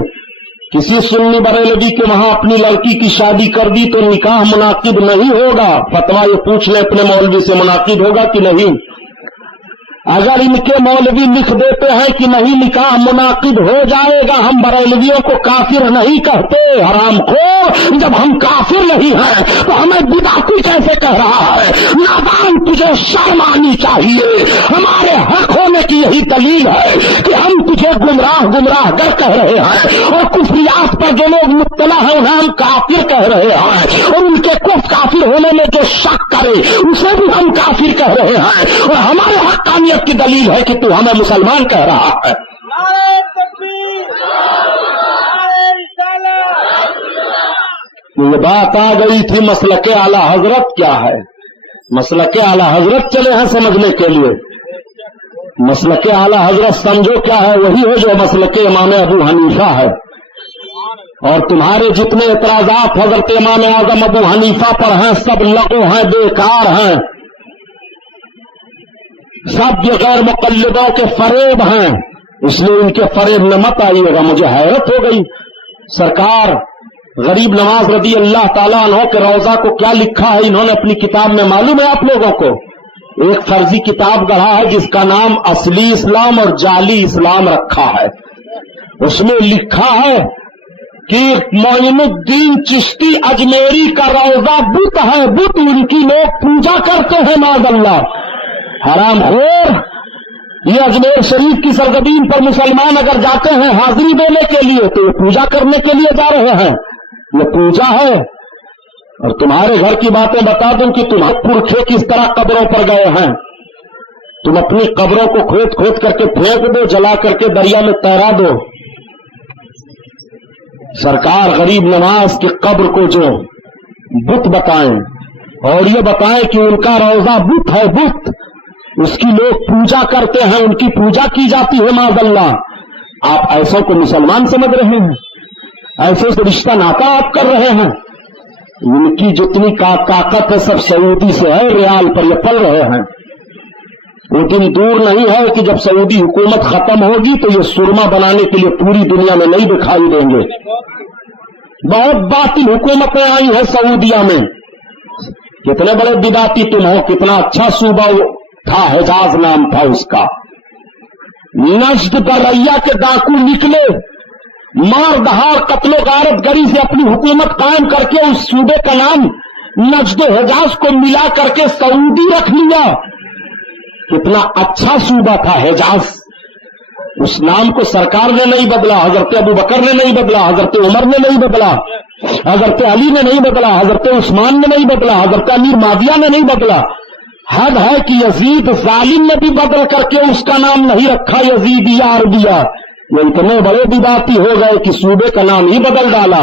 کسی سنی بریلوی کے وہاں اپنی لڑکی کی شادی کر دی تو نکاح منعقد نہیں ہوگا. فتویٰ یہ پوچھ لیں اپنے مولوی سے، منعقد ہوگا کہ نہیں؟ اگر ان کے مولوی لکھ دیتے ہیں کہ نہیں نکاح منعقد ہو جائے گا، ہم بریلویوں کو کافر نہیں کہتے. حرام خور، جب ہم کافر نہیں ہیں تو ہمیں بدعتی کیسے کہہ رہا ہے؟ نادان، تجھے شرم آنی چاہیے. ہمارے حق ہونے کی یہی دلیل ہے کہ ہم تجھے گمراہ گر کہہ رہے ہیں اور کفریات پر جو لوگ مبتلا ہیں انہیں ہم کافر کہہ رہے ہیں اور ان کے کافر ہونے میں جو شک کرے اسے بھی ہم کافر کہہ رہے ہیں. اور ہمارے حقانیت کی دلیل ہے کہ تو ہمیں مسلمان کہہ رہا ہے. نعرہ تکبیر، نعرہ رسالت. یہ بات آ گئی تھی مسلک اعلی حضرت کیا ہے. مسلک اعلی حضرت چلے ہیں سمجھنے کے لیے. مسلک اعلی حضرت سمجھو کیا ہے؟ وہی ہے جو مسلک امام ابو حنیفہ ہے. اور تمہارے جتنے اعتراضات حضرت امام اعظم ابو حنیفہ پر ہیں سب لغو ہیں، بیکار ہیں، سب یہ غیر مقلدوں کے فریب ہیں. اس لیے ان کے فریب میں مت آئیے گا. مجھے حیرت ہو گئی، سرکار غریب نواز رضی اللہ تعالیٰ عنہ کے روضہ کو کیا لکھا ہے انہوں نے اپنی کتاب میں؟ معلوم ہے آپ لوگوں کو؟ ایک فرضی کتاب گڑھا ہے جس کا نام اصلی اسلام اور جعلی اسلام رکھا ہے. اس میں لکھا ہے کہ معین الدین چشتی اجمیری کا روضہ بت ہے، بت ان کی لوگ پوجا کرتے ہیں. معاذ اللہ. حرام خور، یہ اجمیر شریف کی سرزمین پر مسلمان اگر جاتے ہیں حاضری دینے کے لیے تو یہ پوجا کرنے کے لیے جا رہے ہیں. یہ پوجا ہے. اور تمہارے گھر کی باتیں بتا دوں کہ تمہارے پرکھے کس طرح قبروں پر گئے ہیں. تم اپنی قبروں کو کھود کر کے پھینک دو، جلا کر کے دریا میں تیرا دو. سرکار غریب نواز کی قبر کو جو بت بتائیں اور یہ بتائیں کہ ان کا روضہ بت ہے، بت اس کی لوگ پوجا کرتے ہیں، ان کی پوجا کی جاتی ہے. معاذ اللہ. آپ ایسوں کو مسلمان سمجھ رہے ہیں، ایسے سے رشتہ ناتا آپ کر رہے ہیں. ان کی جتنی طاقت ہے سب سعودی سے ہے، ریال پر یہ پل رہے ہیں. وہ دن دور نہیں ہے کہ جب سعودی حکومت ختم ہوگی تو یہ سرما بنانے کے لیے پوری دنیا میں نہیں دکھائی دیں گے. بہت باطل حکومتیں آئی ہیں سعودیہ میں. کتنے بڑے بدعتی تم ہو، کتنا اچھا صوبہ تھا، حجاز نام تھا اس کا. نجد بریا کے ڈاکو نکلے، مار دہاڑ قتل و غارت گری سے اپنی حکومت قائم کر کے اس صوبے کا نام نجد حجاز کو ملا کر کے سعودی رکھ لیا. کتنا اچھا صوبہ تھا حجاز. اس نام کو سرکار نے نہیں بدلا، حضرت ابو بکر نے نہیں بدلا، حضرت عمر نے نہیں بدلا، حضرت علی نے نہیں بدلا، حضرت عثمان نے نہیں بدلا، حضرت امیر معاویہ نے نہیں بدلا. حد ہے کہ یزید ظالم نے بھی بدل کر کے اس کا نام نہیں رکھا یزیدیہ عربیہ. یہ اتنے بڑے بدعتی ہو گئے کہ صوبے کا نام ہی بدل ڈالا.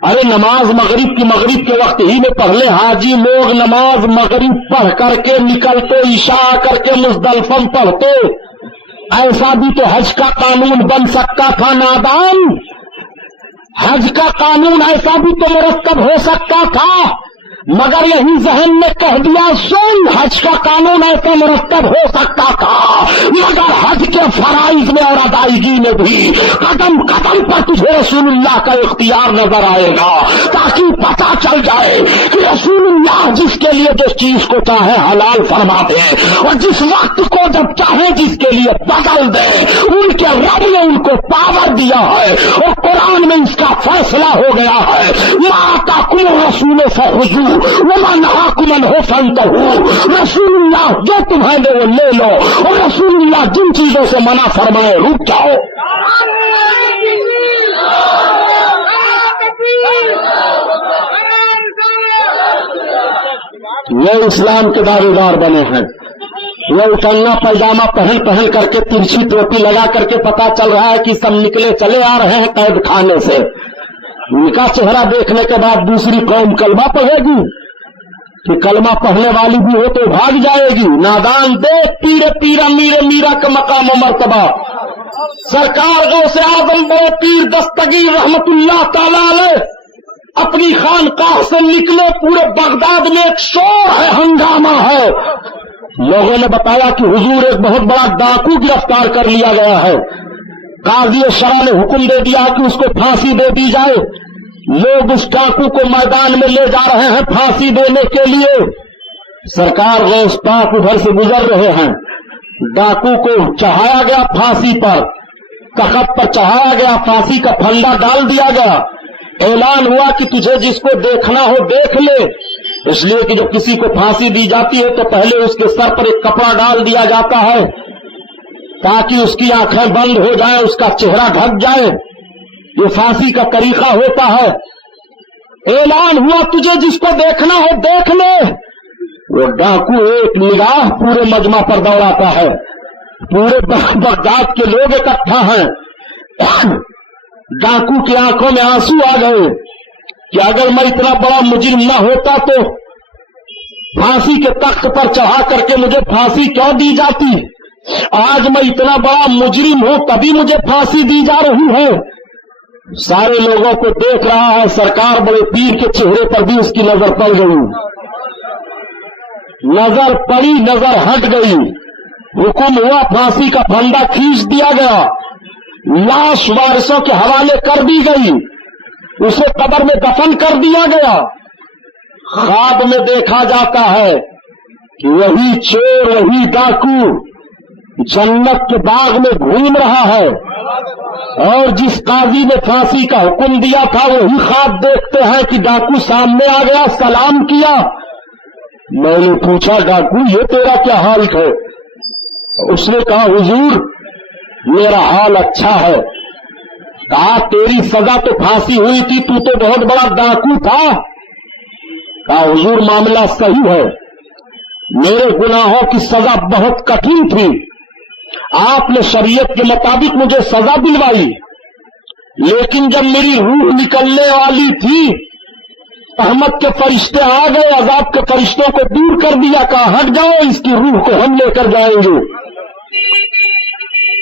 ارے نماز مغرب کے وقت ہی میں پڑھ لے. حاجی لوگ نماز مغرب پڑھ کر کے نکلتے عشاء کر کے مزدلفہ پڑھتے. ایسا بھی تو حج کا قانون بن سکتا تھا نادان. حج کا قانون ایسا بھی تو مرتب ہو سکتا تھا, مگر یہی ذہن میں کہہ دیا سن حج کا قانون ایسا مرتب ہو سکتا تھا, مگر حج کے فرائض میں اور ادائیگی میں بھی قدم قدم پر تجھے رسول اللہ کا اختیار نظر آئے گا, تاکہ پتہ چل جائے کہ رسول اللہ جس کے لیے جس چیز کو چاہے حلال فرما دے اور جس وقت کو جب چاہے جس کے لیے بدل دے. ان کے رب نے ان کو پاور دیا ہے اور قرآن میں اس کا فیصلہ ہو گیا ہے. ما آتاکم الرسول فخذوہ وما نہاکم عنہ فانتہوا. رسول اللہ جو تمہیں دے وہ لے لو, اور رسول اللہ جن چیزوں سے منع فرمائے رک جاؤ. یہ اسلام کے دعوے دار بنے ہیں. یہ اٹھنا پائجامہ پہن کر کے ترچھی ٹوپی لگا کر کے پتا چل رہا ہے کہ سب نکلے چلے آ رہے ہیں قید خانے سے. ان کا چہرہ دیکھنے کے بعد دوسری قوم کلمہ پڑھے گی کہ کلمہ پڑھنے والی بھی ہو تو بھاگ جائے گی. نادان دیکھ پیرے پیرا میرے میرا کا مقام و مرتبہ. سرکار غوث اعظم بڑے پیر دستگیر رحمت اللہ تعالی علیہ اپنی خانقاہ سے نکلے. پورے بغداد میں ایک شور ہے, ہنگامہ ہے. لوگوں نے بتایا کہ حضور ایک بہت بڑا ڈاکو گرفتار کر لیا گیا ہے. قاضی شرع نے حکم دے دیا کہ اس کو پھانسی دے دی جائے. لوگ اس ڈاکو کو میدان میں لے جا رہے ہیں پھانسی دینے کے لیے. سرکار غوث پاک ادھر سے گزر رہے ہیں. ڈاکو کو چڑھایا گیا پھانسی پر, تخت پر چڑھایا گیا, پھانسی کا پھندا ڈال دیا گیا. اعلان ہوا کہ تجھے جس کو دیکھنا ہو دیکھ لے. اس لیے کہ جب کسی کو پھانسی دی جاتی ہے تو پہلے اس کے سر پر ایک کپڑا ڈال دیا جاتا ہے تاکہ اس کی آنکھیں بند ہو جائیں, اس کا چہرہ ڈھک جائے. یہ پھانسی کا طریقہ ہوتا ہے. اعلان ہوا تجھے جس کو دیکھنا ہو دیکھ لے. وہ ڈاکو ایک نگاہ پورے مجمع پر دوڑاتا ہے. پورے بغداد کے لوگ اکٹھا ہیں. ڈاکو کی آنکھوں میں آنسو آ گئے کہ اگر میں اتنا بڑا مجرم نہ ہوتا تو پھانسی کے تخت پر چڑھا کر کے مجھے پھانسی کیوں دی جاتی. آج میں اتنا بڑا مجرم ہوں تبھی مجھے پھانسی دی جا رہی ہے. سارے لوگوں کو دیکھ رہا ہے. سرکار بڑے پیر کے چہرے پر بھی اس کی نظر پڑ گئی. نظر پڑی, نظر ہٹ گئی. حکم ہوا پھانسی کا پھندا کھینچ دیا گیا. لاش وارثوں کے حوالے کر دی گئی. اسے قبر میں دفن کر دیا گیا. خواب میں دیکھا جاتا ہے کہ وہی چور, وہی ڈاکو جنت کے باغ میں گھوم رہا ہے, اور جس قاضی نے پھانسی کا حکم دیا تھا وہی خواب دیکھتے ہیں کہ ڈاکو سامنے آ گیا, سلام کیا. میں نے پوچھا ڈاکو یہ تیرا کیا حال ہے؟ اس نے کہا حضور میرا حال اچھا ہے. کہا تیری سزا تو پھانسی ہوئی تھی, تو بہت بڑا ڈاکو تھا. کہا حضور معاملہ صحیح ہے, میرے گناہوں کی سزا بہت کٹھن تھی. آپ نے شریعت کے مطابق مجھے سزا دلوائی, لیکن جب میری روح نکلنے والی تھی رحمت کے فرشتے آ گئے, عذاب کے فرشتوں کو دور کر دیا. کہا ہٹ جاؤ, اس کی روح کو ہم لے کر جائیں گے.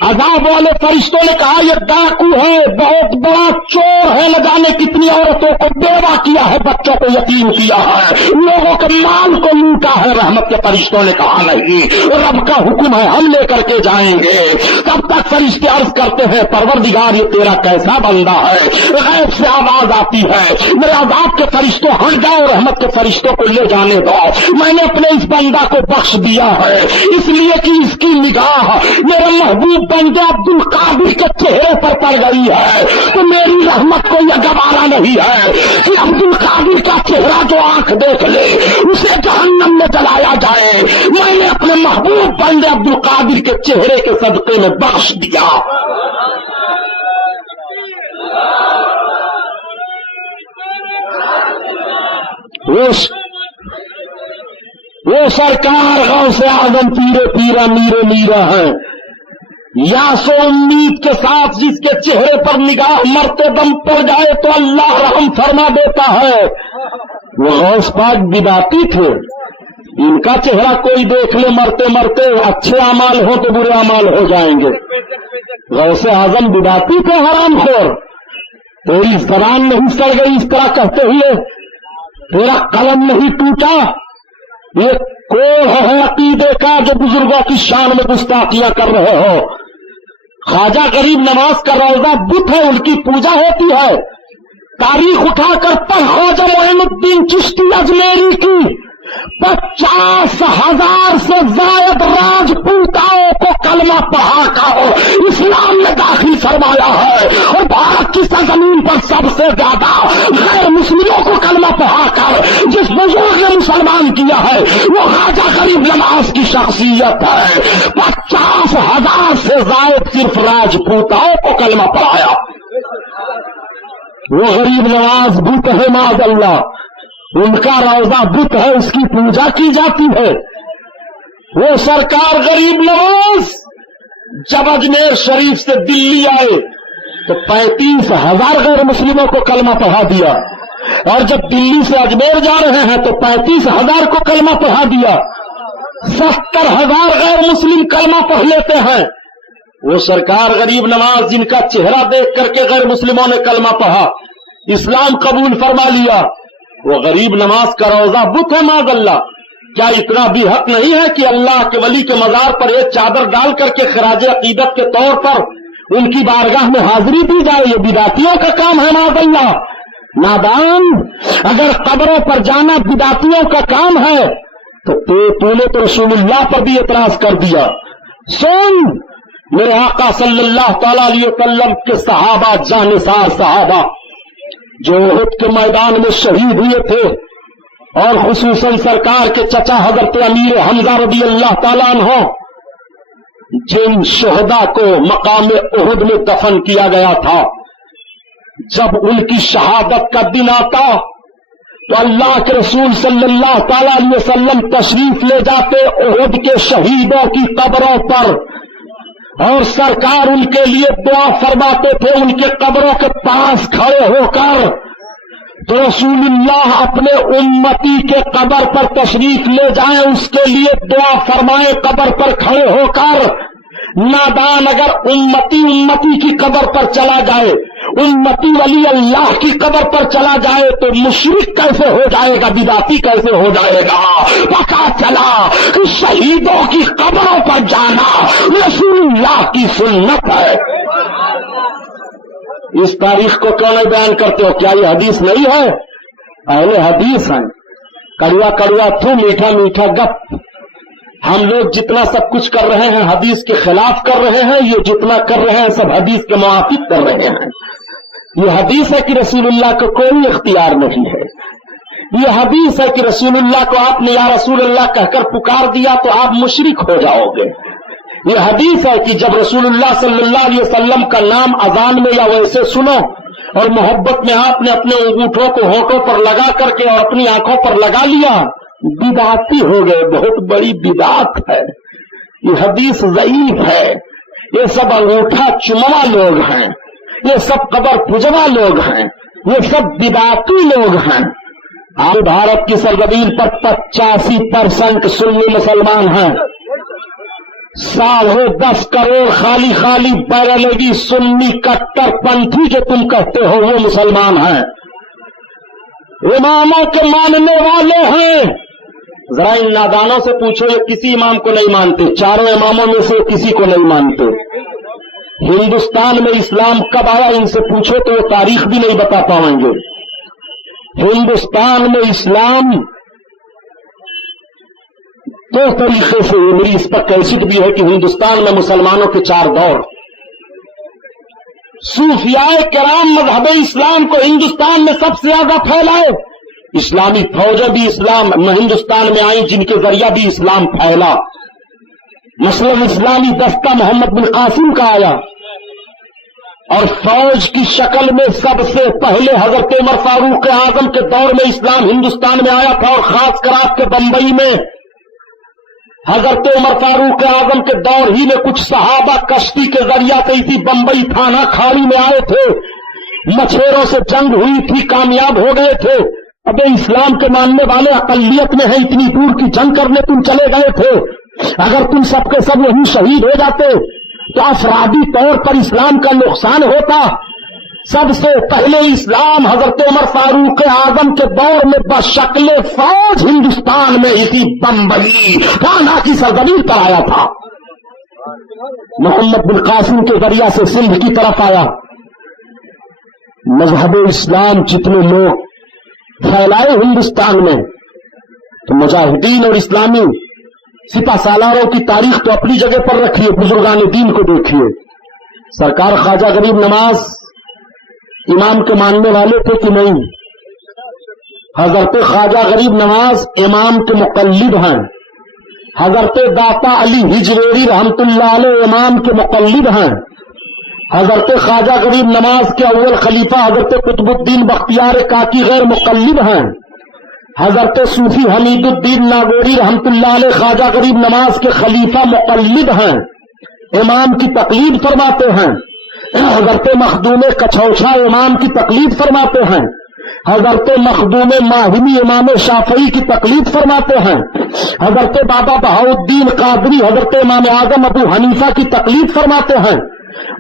عذاب والے فرشتوں نے کہا یہ ڈاکو ہے, بہت بڑا چور ہے, نہ جانے کتنی عورتوں کو بیوہ کیا ہے, بچوں کو یتیم کیا ہے, لوگوں کے مال کو لوٹا ہے. رحمت کے فرشتوں نے کہا نہیں, رب کا حکم ہے, ہم لے کر کے جائیں گے. تب تک فرشتے عرض کرتے ہیں پروردگار یہ تیرا کیسا بندہ ہے. غیب سے آواز آتی ہے میرے عذاب کے فرشتوں ہٹ جاؤ, رحمت کے فرشتوں کو لے جانے دو. میں نے اپنے اس بندہ کو بخش دیا ہے اس لیے کہ اس کی نگاہ میرے محبوب بندے عبد القادر کے چہرے پر پڑ گئی ہے. تو میری رحمت کو یہ گوارا نہیں ہے کہ عبد القادر کا چہرہ جو آنکھ دیکھ لے اسے جہنم میں جلایا جائے. میں نے اپنے محبوب بندے عبد القادر کے چہرے کے صدقے میں بخش دیا. وہ سرکار غوث اعظم پیرے پیرا میرے میرا ہیں. یا سو امید کے ساتھ جس کے چہرے پر نگاہ مرتے دم پڑ جائے تو اللہ رحم فرما دیتا ہے. وہ غوث پاک بدعتی تھے، ان کا چہرہ کوئی دیکھ لے مرتے مرتے، اچھے اعمال ہو تو برے اعمال ہو جائیں گے. غوث اعظم بدعتی تھے، حرام خور. تیری زبان نہیں سڑ گئی اس طرح کہتے ہوئے، تیرا قلم نہیں ٹوٹا. یہ کوڑ ہے عقیدے کا جو بزرگوں کی شان میں گستاخیاں کر رہے ہو. خواجہ غریب نواز کا روضہ بت ہے، ان کی پوجا ہوتی ہے. تاریخ اٹھا کر پڑھ خواجہ معین الدین چشتی اجمیری کی 50,000 سے زائد راجپوتاؤں کو کلمہ پڑھا کر اسلام میں داخل فرمایا ہے، اور بھارت کی سرزمین پر سب سے زیادہ غیر مسلموں کو کلمہ پڑھا کر جس بزرگ نے مسلمان کیا ہے وہ خواجہ غریب نواز کی شخصیت ہے. 50,000 سے زائد صرف راجپوتاؤں کو کلمہ پڑھایا. وہ غریب نواز بت ہے معاذ اللہ، ان کا روضہ بت ہے، اس کی پوجا کی جاتی ہے. وہ سرکار غریب نواز جب اجمیر شریف سے دلی آئے تو 35,000 غیر مسلموں کو کلمہ پڑھا دیا، اور جب دلی سے اجمیر جا رہے ہیں تو 35,000 کو کلمہ پڑھا دیا. 70,000 غیر مسلم کلمہ پڑھ لیتے ہیں. وہ سرکار غریب نواز جن کا چہرہ دیکھ کر کے غیر مسلموں نے کلمہ پڑھا، اسلام قبول فرما لیا، وہ غریب نواز کا روضہ بت ہے معاذ اللہ. کیا اتنا بھی حق نہیں ہے کہ اللہ کے ولی کے مزار پر ایک چادر ڈال کر کے خراج عقیدت کے طور پر ان کی بارگاہ میں حاضری دی جائے؟ یہ بدعتیوں کا کام ہے معاذ اللہ. نادان، اگر قبروں پر جانا بدعتیوں کا کام ہے تو نے تو رسول اللہ پر بھی اعتراض کر دیا. سن، میرے آقا صلی اللہ تعالی علیہ وسلم کے صحابہ، جانثار صحابہ جو احد کے میدان میں شہید ہوئے تھے، اور خصوصاً سرکار کے چچا حضرت امیر حمزہ رضی اللہ تعالیٰ عنہ، جن شہداء کو مقام احد میں دفن کیا گیا تھا، جب ان کی شہادت کا دن آتا تو اللہ کے رسول صلی اللہ تعالی علیہ وسلم تشریف لے جاتے احد کے شہیدوں کی قبروں پر، اور سرکار ان کے لیے دعا فرماتے تھے ان کے قبروں کے پاس کھڑے ہو کر. تو رسول اللہ اپنے امتی کے قبر پر تشریف لے جائیں، اس کے لیے دعا فرمائیں قبر پر کھڑے ہو کر. نادان، اگر امتی کی قبر پر چلا جائے، امتی ولی اللہ کی قبر پر چلا جائے تو مشرک کیسے ہو جائے گا، بدعتی کیسے ہو جائے گا؟ پتا چلا کہ شہیدوں کی قبروں پر جانا رسول اللہ کی سنت ہے. اس تاریخ کو کیوں نہیں بیان کرتے ہو؟ کیا یہ حدیث نہیں ہے؟ اہل حدیث ہیں. کڑوا کڑوا تھو، میٹھا میٹھا گپ. ہم لوگ جتنا سب کچھ کر رہے ہیں حدیث کے خلاف کر رہے ہیں، یہ جتنا کر رہے ہیں سب حدیث کے موافق کر رہے ہیں. یہ حدیث ہے کہ رسول اللہ کو کوئی اختیار نہیں ہے. یہ حدیث ہے کہ رسول اللہ کو آپ نے یا رسول اللہ کہہ کر پکار دیا تو آپ مشرک ہو جاؤ گے. یہ حدیث ہے کہ جب رسول اللہ صلی اللہ علیہ وسلم کا نام اذان میں یا ویسے سنو اور محبت میں آپ نے اپنے انگوٹھوں کو ہونٹوں پر لگا کر کے اور اپنی آنکھوں پر لگا لیا، بدعتی ہو گئے. بہت بڑی بدعت ہے. یہ حدیث ضعیف ہے. یہ سب انگوٹھا چموا لوگ ہیں، یہ سب قبر پجوا لوگ ہیں، یہ سب بدعتی لوگ ہیں. آج بھارت کی سرزمین پر 85% سنی مسلمان ہیں. 10.5 کروڑ خالی خالی بیرلوی سنی کٹر پنتھی جو تم کہتے ہو وہ مسلمان ہیں، اماموں کے ماننے والے ہیں. ذرا ان نادانوں سے پوچھو، یہ کسی امام کو نہیں مانتے. چاروں اماموں میں سے کسی کو نہیں مانتے. ہندوستان میں اسلام کب آیا ان سے پوچھو تو وہ تاریخ بھی نہیں بتا پائیں گے. ہندوستان میں اسلام دو طریقے سے، میری اس پر کیسٹ بھی ہے کہ ہندوستان میں مسلمانوں کے 4 دور. صوفیاء کرام مذہب اسلام کو ہندوستان میں سب سے زیادہ پھیلائے. اسلامی فوجیں بھی اسلام ہندوستان میں آئیں جن کے ذریعہ بھی اسلام پھیلا. مثلا اسلامی دستہ محمد بن قاسم کا آیا، اور فوج کی شکل میں سب سے پہلے حضرت عمر فاروق اعظم کے دور میں اسلام ہندوستان میں آیا تھا، اور خاص کر آپ کے بمبئی میں حضرت عمر فاروق اعظم کے دور ہی میں کچھ صحابہ کشتی کے ذریعہ سے اسی بمبئی تھانہ کھاڑی میں آئے تھے، مچھیروں سے جنگ ہوئی تھی، کامیاب ہو گئے تھے۔ ابے اسلام کے ماننے والے اقلیت میں ہیں، اتنی دور کی جنگ کرنے تم چلے گئے تھے۔ اگر تم سب کے سب یہیں شہید ہو جاتے تو افرادی طور پر اسلام کا نقصان ہوتا۔ سب سے پہلے اسلام حضرت عمر فاروق اعظم کے دور میں بشکل فوج ہندوستان میں اسی بمبئی تھانہ کی سرزمین پر آیا تھا۔ محمد بن قاسم کے ذریعہ سے سندھ کی طرف آیا۔ مذہب اسلام جتنے لوگ پھیلائے ہندوستان میں، تو مجاہدین اور اسلامی سپہ سالاروں کی تاریخ تو اپنی جگہ پر رکھیے، بزرگان دین کو دیکھیے۔ سرکار خواجہ غریب نواز امام کے ماننے والے تھے کہ نہیں؟ حضرت خواجہ غریب نواز امام کے مقلد ہیں۔ حضرت داتا علی ہجویری رحمت اللہ علیہ امام کے مقلد ہیں۔ حضرت خواجہ غریب نواز کے اول خلیفہ حضرت قطب الدین بختیار کاکی غیر مقلد ہیں۔ حضرت صوفی حمید الدین ناگوری رحمت اللہ علیہ خواجہ غریب نواز کے خلیفہ مقلد ہیں، امام کی تقلید فرماتے ہیں۔ حضرت مخدوم کچھوچھا امام کی تقلید فرماتے ہیں۔ حضرت مخدوم ماہمی امام شافعی کی تقلید فرماتے ہیں۔ حضرت بابا بہاؤالدین قادری حضرت امام اعظم ابو حنیفہ کی تقلید فرماتے ہیں۔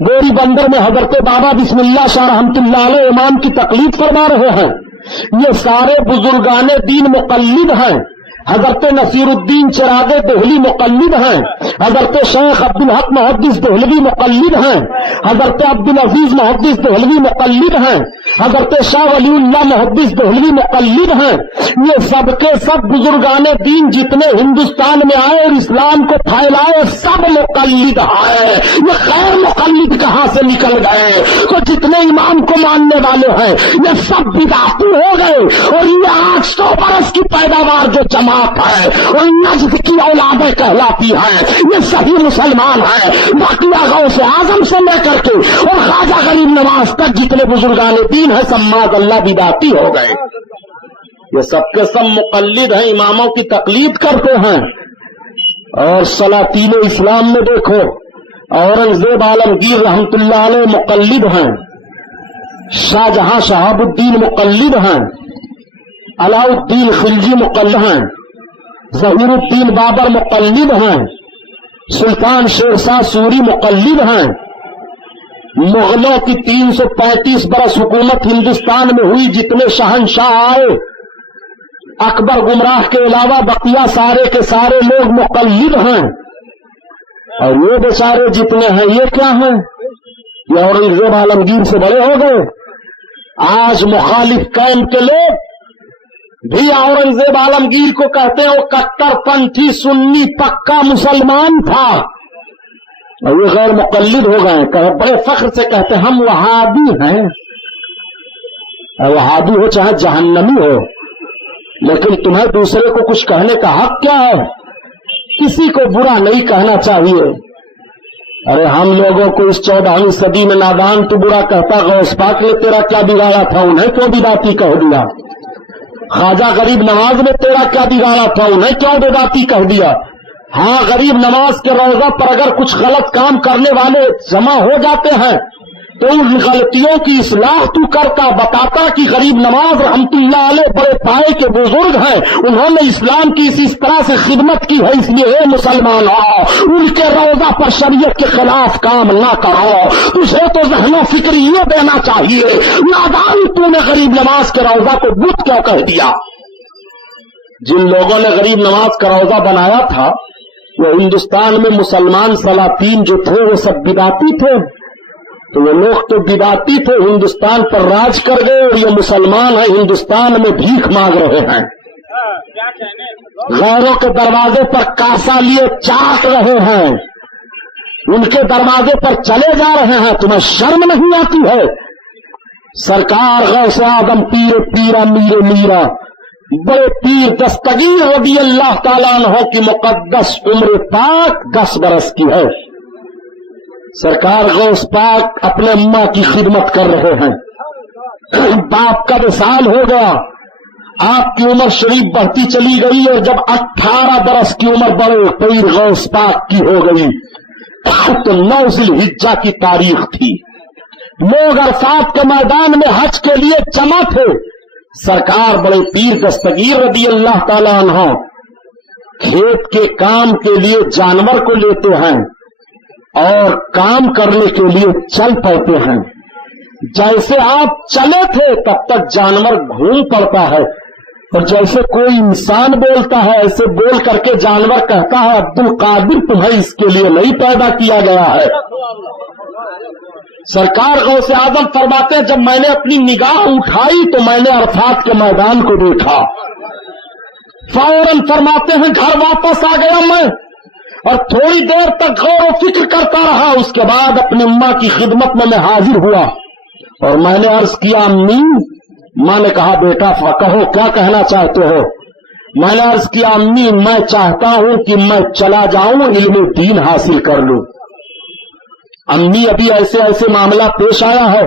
گوری بندر میں حضرت بابا بسم اللہ شاہ رحمت اللہ علیہ امام کی تقلید فرما رہے ہیں۔ یہ سارے بزرگان دین مقلد ہیں۔ حضرت نصیر الدین چراغ دہلی مقلد ہیں۔ حضرت شیخ عبدالحق محدث دہلوی مقلد ہیں۔ حضرت عبدالعزیز محدث دہلوی مقلد ہیں۔ حضرت شاہ ولی اللہ محدث دہلوی مقلد ہیں۔ یہ سب کے سب بزرگان دین جتنے ہندوستان میں آئے اور اسلام کو پھیلائے سب مقلد ہیں۔ یہ غیر مقلد کہاں سے نکل گئے؟ تو جتنے امام کو ماننے والے ہیں یہ سب بدعتی ہو گئے، اور یہ 800 برس کی پیداوار جو جماعت ہے اور نجد کی اولادیں کہلاتی ہیں، یہ صحیح مسلمان ہیں۔ باقی غوث اعظم سے لے کر کے اور خواجہ غریب نواز تک جتنے بزرگان دین ہیں سب معاذ اللہ بدعتی ہو گئے۔ یہ سب کے سب مقلد ہیں، اماموں کی تقلید کرتے ہیں۔ اور سلاطین اسلام میں دیکھو، اورنگزیب عالمگیر رحمت اللہ علیہ مقلد ہیں، شاہ جہاں شہاب الدین مقلد ہیں، علاء الدین خلجی مقلد ہیں، ظہیر الدین بابر مقلد ہیں، سلطان شیرشاہ سوری مقلد ہیں۔ مغلوں کی 335 برس حکومت ہندوستان میں ہوئی، جتنے شہنشاہ آئے اکبر گمراہ کے علاوہ بقیہ سارے کے سارے لوگ مقلد ہیں۔ اور یہ بیچارے جتنے ہیں یہ کیا ہیں؟ یہ اورنگزیب عالمگیر سے بڑے ہو گئے۔ آج مخالف کیمپ کے لوگ بھی اورنگزیب عالمگیر کو کہتے ہیں وہ کٹر پنتھی سنی پکا مسلمان تھا، اور یہ غیر مقلد ہو گئے، کہ بڑے فخر سے کہتے ہیں ہم وہابی ہیں۔ وہابی ہو چاہے جہنمی ہو، لیکن تمہیں دوسرے کو کچھ کہنے کا حق کیا ہے؟ کسی کو برا نہیں کہنا چاہیے۔ ارے ہم لوگوں کو اس 14ویں صدی میں نادان تو برا کہتا، غوث پاک نے تیرا کیا بگاڑا تھا؟ انہیں کیوں بدعتی کہہ دیا؟ خواجہ غریب نواز نے تیرا کیا بگاڑا تھا؟ انہیں کیوں بدعتی کہہ دیا؟ ہاں، غریب نواز کے روضہ پر اگر کچھ غلط کام کرنے والے جمع ہو جاتے ہیں تو ان غلطیوں کی اصلاح تو کرتا، بتاتا کہ غریب نواز رحمت اللہ علیہ بڑے پائے کے بزرگ ہیں، انہوں نے اسلام کی اس طرح سے خدمت کی ہے، اس لیے اے مسلمان ان کے روضہ پر شریعت کے خلاف کام نہ کرو۔ تجھے تو ذہن و فکر یہ دینا چاہیے، نادان تو نے غریب نواز کے روضہ کو بت کیوں کہہ دیا؟ جن لوگوں نے غریب نواز کا روضہ بنایا تھا وہ ہندوستان میں مسلمان سلاطین جو تھے وہ سب بدعتی تھے، تو وہ لوگ تو بدعتی تھے، ہندوستان پر راج کر گئے، اور یہ مسلمان ہیں ہندوستان میں بھیک مانگ رہے ہیں، غیروں کے دروازے پر کاسا لیے چاٹ رہے ہیں، ان کے دروازے پر چلے جا رہے ہیں۔ تمہیں شرم نہیں آتی ہے؟ سرکار غوث اعظم پیر پیرا میر میرا بڑے پیر دستگیر رضی اللہ تعالیٰ عنہ کی مقدس عمر پاک 10 برس کی ہے۔ سرکار غوث پاک اپنے اماں کی خدمت کر رہے ہیں، باپ کا وصال ہو گیا، آپ کی عمر شریف بڑھتی چلی گئی اور جب 18 برس کی عمر بڑے پیر غوث پاک کی ہو گئی تو 9 ذی الحجہ کی تاریخ تھی. لوگ عرفات کے میدان میں حج کے لیے جمع تھے. سرکار بڑے پیر دستگیر رضی اللہ تعالی عنہ کھیت کے کام کے لیے جانور کو لیتے ہیں اور کام کرنے کے لیے چل پڑتے ہیں. جیسے آپ چلے تھے تب تک جانور گھوم پڑتا ہے اور جیسے کوئی انسان بولتا ہے ایسے بول کر کے جانور کہتا ہے عبد القادر تمہیں اس کے لیے نہیں پیدا کیا گیا ہے. سرکار غوث اعظم فرماتے ہیں جب میں نے اپنی نگاہ اٹھائی تو میں نے عرفات کے میدان کو دیکھا. فوراً فرماتے ہیں گھر واپس آ گیا میں اور تھوڑی دیر تک غور و فکر کرتا رہا. اس کے بعد اپنی اماں کی خدمت میں حاضر ہوا اور میں نے عرض کیا امی. ماں نے کہا بیٹا کہو کیا کہنا چاہتے ہو. میں نے عرض کیا امی میں چاہتا ہوں کہ میں چلا جاؤں علم دین حاصل کر لوں. امی ابھی ایسے ایسے معاملہ پیش آیا ہے.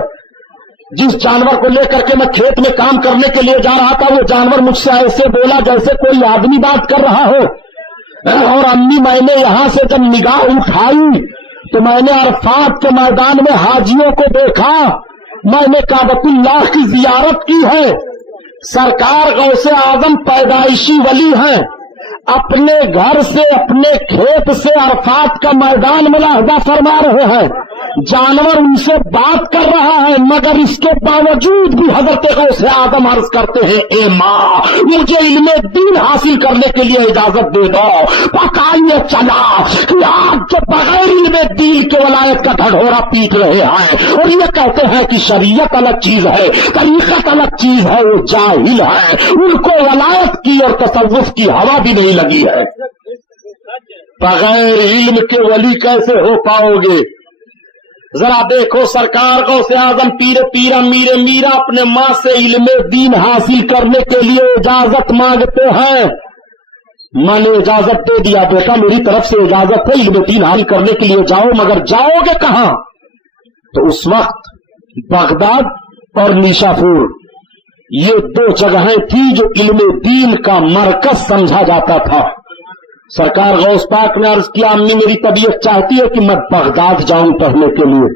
جس جانور کو لے کر کے میں کھیت میں کام کرنے کے لیے جا رہا تھا وہ جانور مجھ سے ایسے بولا جیسے کوئی آدمی بات کر رہا ہو. اور امی میں نے یہاں سے جب نگاہ اٹھائی تو میں نے عرفات کے میدان میں حاجیوں کو دیکھا. میں نے کعبۃ اللہ کی زیارت کی ہے. سرکار غوث اعظم پیدائشی ولی ہیں. اپنے گھر سے اپنے کھیت سے عرفات کا میدان ملاحظہ فرما رہے ہیں. جانور ان سے بات کر رہا ہے مگر اس کے باوجود بھی حضرت غوث اعظم عرض کرتے ہیں اے ماں مجھے علم دین حاصل کرنے کے لیے اجازت دے دو. پکائیے چلا کہ آپ کے بغیر علم دین کے ولایت کا ڈھڈورا پیٹ رہے ہیں اور یہ کہتے ہیں کہ شریعت الگ چیز ہے طریقت الگ چیز ہے. وہ جاہل ہے. ان کو ولایت کی اور تصوف کی ہوا بھی نہیں لگی ہے. بغیر علم کے ولی کیسے ہو پاؤ گے؟ ذرا دیکھو سرکار غوث اعظم پیر پیرا میرے میرا اپنے ماں سے علم دین حاصل کرنے کے لیے اجازت مانگتے ہیں. ماں نے اجازت دے دیا بیٹا میری طرف سے اجازت ہے علم دین حاصل کرنے کے لیے جاؤ. مگر جاؤ گے کہاں؟ تو اس وقت بغداد اور نیشاپور یہ 2 جگہیں تھی جو علم دین کا مرکز سمجھا جاتا تھا. سرکار غوث پاک نے عرض کیا امی میری طبیعت چاہتی ہے کہ میں بغداد جاؤں پڑھنے کے لیے.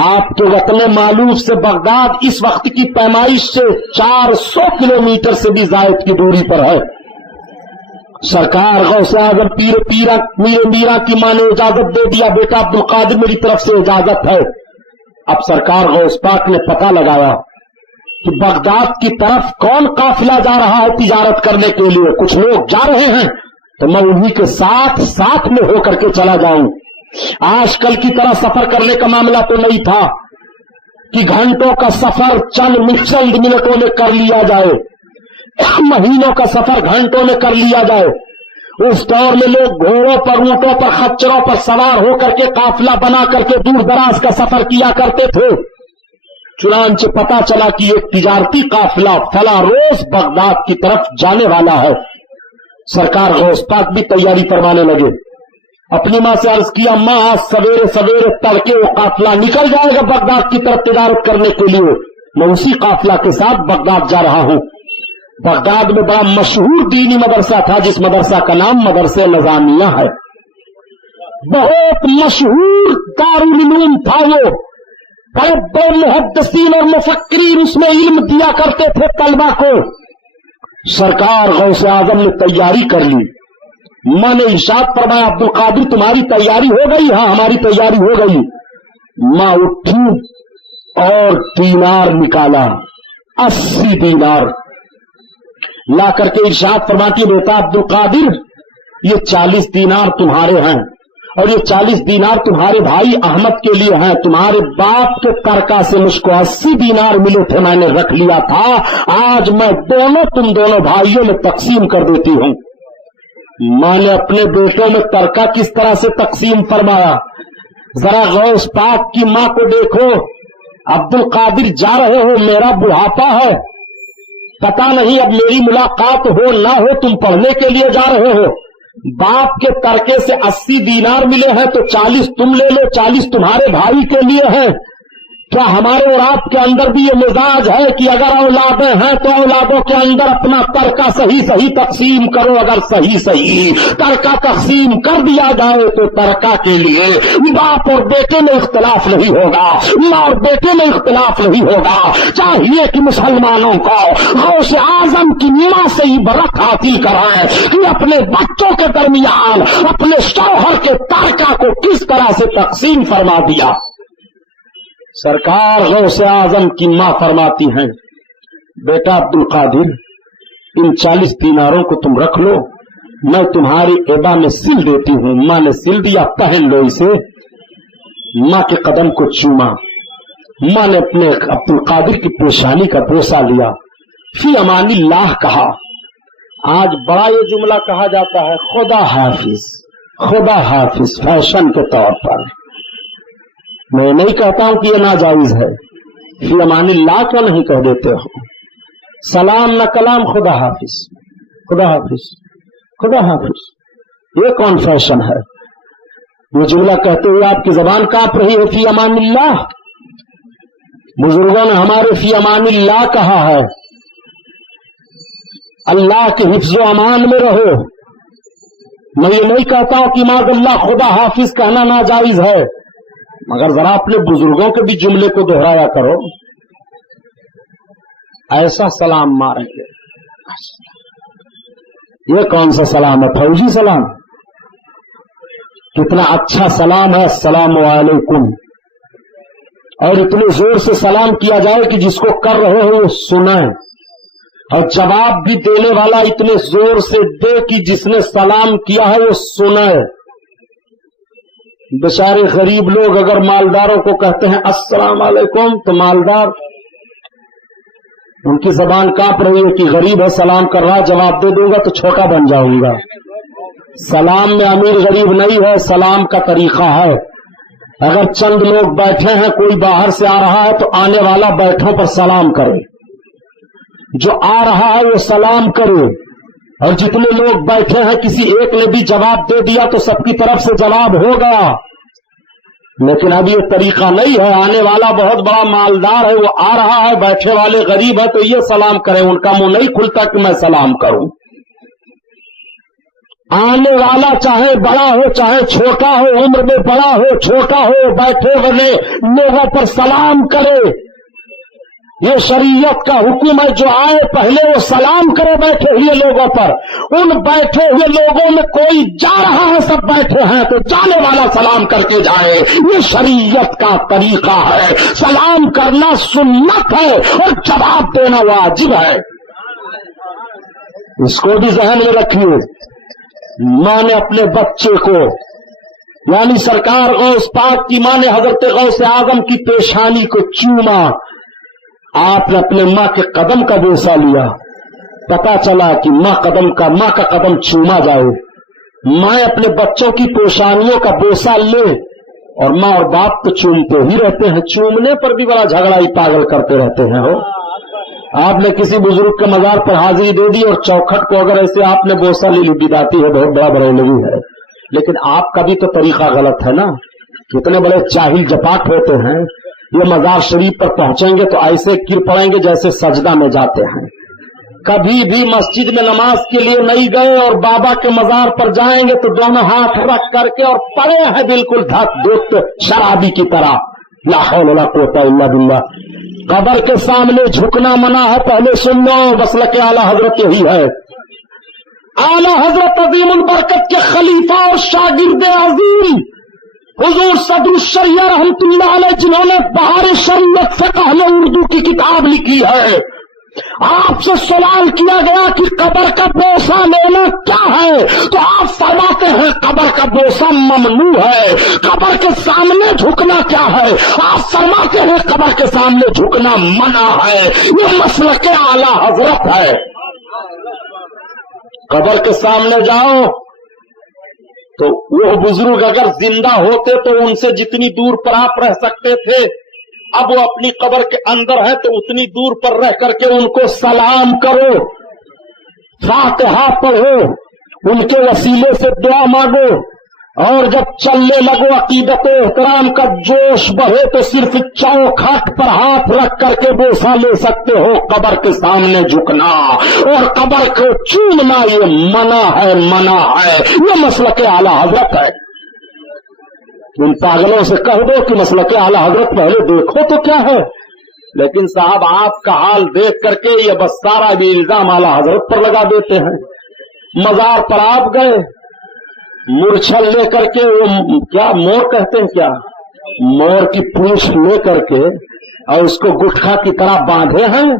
آپ کے وطن معلوف سے بغداد اس وقت کی پیمائش سے 400 کلومیٹر سے بھی زائد کی دوری پر ہے. سرکار غوث اعظم پیر پیرا میرے میرا کی ماں نے اجازت دے دیا بیٹا عبد القادر میری طرف سے اجازت ہے. اب سرکار غوث پاک نے پتہ لگایا کہ بغداد کی طرف کون قافلہ جا رہا ہے تجارت کرنے کے لیے. کچھ لوگ جا رہے ہیں تو میں انہی کے ساتھ میں ہو کر کے چلا جاؤں. آج کل کی طرح سفر کرنے کا معاملہ تو نہیں تھا کہ گھنٹوں کا سفر چند منٹوں میں کر لیا جائے. مہینوں کا سفر گھنٹوں میں کر لیا جائے. اس دور میں لوگ گھوڑوں پر اونٹوں پر خچروں پر سوار ہو کر کے قافلہ بنا کر کے دور دراز کا سفر کیا کرتے تھے. چنانچہ پتا چلا کہ ایک تجارتی قافلہ فلاں روز بغداد کی طرف جانے والا ہے. سرکار غوث پاک بھی تیاری فرمانے لگے. اپنی ماں سے عرض کیا ماں آج سویرے سویرے تڑکے وہ قافلہ نکل جائے گا بغداد کی طرف تجارت کرنے کے لیے. میں اسی قافلہ کے ساتھ بغداد جا رہا ہوں. بغداد میں بڑا مشہور دینی مدرسہ تھا جس مدرسہ کا نام مدرسہ نظامیہ ہے. بہت مشہور دارالعلوم تھا. وہ بڑے محدثین اور مفکرین اس میں علم دیا کرتے تھے طلبہ کو. سرکار غوث اعظم نے تیاری کر لی. ماں نے ارشاد فرمایا عبد القادر تمہاری تیاری ہو گئی؟ ہاں ہماری تیاری ہو گئی. ماں اٹھی اور دینار نکالا 80 دینار لا کر کے ارشاد فرماتی بیٹا عبد القادر یہ 40 دینار تمہارے ہیں اور یہ 40 دینار تمہارے بھائی احمد کے لیے ہیں. تمہارے باپ کے ترکہ سے مجھ کو 80 دینار ملے تھے میں نے رکھ لیا تھا. آج میں تم دونوں بھائیوں میں تقسیم کر دیتی ہوں. ماں نے اپنے بیٹوں میں ترکہ کس طرح سے تقسیم فرمایا. ذرا غوث پاک کی ماں کو دیکھو. عبد القادر جا رہے ہو میرا بڑھاپا ہے پتا نہیں اب میری ملاقات ہو نہ ہو تم پڑھنے کے لیے جا رہے ہو. باپ کے ترکے سے 80 دینار ملے ہیں تو 40 تم لے لو 40 تمہارے بھائی کے لیے ہیں. کیا ہمارے اور آپ کے اندر بھی یہ مزاج ہے کہ اگر اولادیں ہیں تو اولادوں کے اندر اپنا ترکہ صحیح تقسیم کرو؟ اگر صحیح ترکہ تقسیم کر دیا جائے تو ترکہ کے لیے باپ اور بیٹے میں اختلاف نہیں ہوگا، ماں اور بیٹے میں اختلاف نہیں ہوگا۔ چاہیے کہ مسلمانوں کو غوث اعظم کی ماں سے عبرت حاصل کرائیں کہ اپنے بچوں کے درمیان اپنے شوہر کے ترکہ کو کس طرح سے تقسیم فرما دیا۔ سرکار غوث اعظم کی ماں فرماتی ہیں، بیٹا عبد القادر، ان 40 دیناروں کو تم رکھ لو، میں تمہاری ایبا میں سل دیتی ہوں۔ ماں نے سل دیا، پہن لو اسے۔ ماں کے قدم کو چوما، ماں نے اپنے عبد القادر کی پیشانی کا بوسہ لیا، فی امان اللہ کہا۔ آج بڑا یہ جملہ کہا جاتا ہے، خدا حافظ، خدا حافظ، فیشن کے طور پر۔ میں نہیں کہتا ہوں کہ یہ ناجائز ہے، فی امان اللہ کیوں نہیں کہہ دیتے ہو؟ سلام نہ کلام، خدا حافظ، خدا حافظ، خدا حافظ، یہ کون فیشن ہے؟ یہ جملہ کہتے ہوئے آپ کی زبان کانپ رہی ہے، فی امان اللہ۔ بزرگوں نے ہمارے فی امان اللہ کہا ہے، اللہ کے حفظ و امان میں رہو۔ میں یہ نہیں کہتا ہوں کہ معاذ اللہ خدا حافظ کہنا ناجائز ہے، مگر ذرا اپنے بزرگوں کے بھی جملے کو دہرایا کرو۔ ایسا سلام ماریں گے، یہ کون سا سلام ہے؟ فوجی سلام؟ کتنا اچھا سلام ہے، السلام علیکم، اور اتنے زور سے سلام کیا جائے کہ جس کو کر رہے ہو وہ سنیں، اور جواب بھی دینے والا اتنے زور سے دے کہ جس نے سلام کیا ہے وہ سنے۔ بیچارے غریب لوگ اگر مالداروں کو کہتے ہیں السلام علیکم تو مالدار ان کی زبان کانپ رہی ہے کہ غریب ہے، سلام کر رہا، جواب دے دوں گا تو چھوٹا بن جاؤں گا۔ سلام میں امیر غریب نہیں ہے، سلام کا طریقہ ہے۔ اگر چند لوگ بیٹھے ہیں، کوئی باہر سے آ رہا ہے تو آنے والا بیٹھوں پر سلام کرے، جو آ رہا ہے وہ سلام کرے، اور جتنے لوگ بیٹھے ہیں کسی ایک نے بھی جواب دے دیا تو سب کی طرف سے جواب ہو گیا۔ لیکن اب یہ طریقہ نہیں ہے، آنے والا بہت بڑا مالدار ہے، وہ آ رہا ہے، بیٹھے والے غریب ہے تو یہ سلام کرے، ان کا منہ نہیں کھلتا کہ میں سلام کروں۔ آنے والا چاہے بڑا ہو چاہے چھوٹا ہو، عمر میں بڑا ہو چھوٹا ہو، بیٹھے والے لوگوں پر سلام کرے۔ یہ شریعت کا حکم ہے، جو آئے پہلے وہ سلام کرے بیٹھے ہوئے لوگوں پر۔ ان بیٹھے ہوئے لوگوں میں کوئی جا رہا ہے، سب بیٹھے ہیں تو جانے والا سلام کر کے جائے، یہ شریعت کا طریقہ ہے۔ سلام کرنا سنت ہے اور جواب دینا واجب ہے، اس کو بھی ذہن میں رکھیے۔ ماں نے اپنے بچے کو، یعنی سرکار غوث پاک کی ماں نے حضرت غوث اعظم کی پیشانی کو چوما۔ آپ نے اپنے ماں کے قدم کا بوسہ لیا، پتا چلا کہ ماں کا قدم چوما جائے۔ ماں اپنے بچوں کی پیشانیوں کا بوسہ لے، اور ماں اور باپ تو چومتے ہی رہتے ہیں، چومنے پر بھی بڑا جھگڑا ہی پاگل کرتے رہتے ہیں۔ ہو آپ نے کسی بزرگ کے مزار پر حاضری دے دی اور چوکھٹ کو اگر ایسے آپ نے بوسہ لے لی، بدعتی ہے، بہت بڑا بریلوی ہے، لیکن آپ کا بھی تو طریقہ غلط ہے نا۔ کتنے بڑے جاہل جپاٹ ہوتے ہیں، یہ مزار شریف پر پہنچیں گے تو ایسے گر پڑیں گے جیسے سجدہ میں جاتے ہیں۔ کبھی بھی مسجد میں نماز کے لیے نہیں گئے اور بابا کے مزار پر جائیں گے تو دونوں ہاتھ رکھ کر کے اور پڑے ہیں بالکل دھک دھک شرابی کی طرح۔ لا حول ولا قوت الا باللہ۔ قبر کے سامنے جھکنا منع ہے، پہلے سن لو، مسلک اعلی حضرت یہی ہے۔ اعلی حضرت عظیم البرکت کے خلیفہ اور شاگرد عظیم حضور صدر الشریعہ رحمت اللہ علیہ، جنہوں نے بہار شریعت فقہ میں اردو کی کتاب لکھی ہے، آپ سے سوال کیا گیا کہ قبر کا بوسہ لینا کیا ہے، تو آپ فرماتے ہیں قبر کا بوسہ ممنوع ہے۔ قبر کے سامنے جھکنا کیا ہے، آپ فرماتے ہیں قبر کے سامنے جھکنا منع ہے۔ یہ مسلک اعلی حضرت ہے۔ قبر کے سامنے جاؤ تو وہ بزرگ اگر زندہ ہوتے تو ان سے جتنی دور پر آپ رہ سکتے تھے، اب وہ اپنی قبر کے اندر ہے تو اتنی دور پر رہ کر کے ان کو سلام کرو، فاتحہ پڑھو، ان کے وسیلے سے دعا مانگو۔ اور جب چلنے لگو عقیدت احترام کا جوش بڑھے تو صرف چوکھٹ پر ہاتھ رکھ کر کے بوسہ لے سکتے ہو، قبر کے سامنے جھکنا اور قبر کو چومنا یہ منع ہے، منع ہے، یہ مسلک اعلی حضرت ہے۔ ان پاگلوں سے کہہ دو کہ مسلک اعلی حضرت پہلے دیکھو تو کیا ہے، لیکن صاحب آپ کا حال دیکھ کر کے یہ بس سارا بھی الزام اعلی حضرت پر لگا دیتے ہیں۔ مزار پر آپ گئے، مورچھل لے کر کے، وہ کیا مور کہتے ہیں، کیا مور کی پونچھ لے کر کے اور اس کو گٹھا کی طرح باندھے ہیں،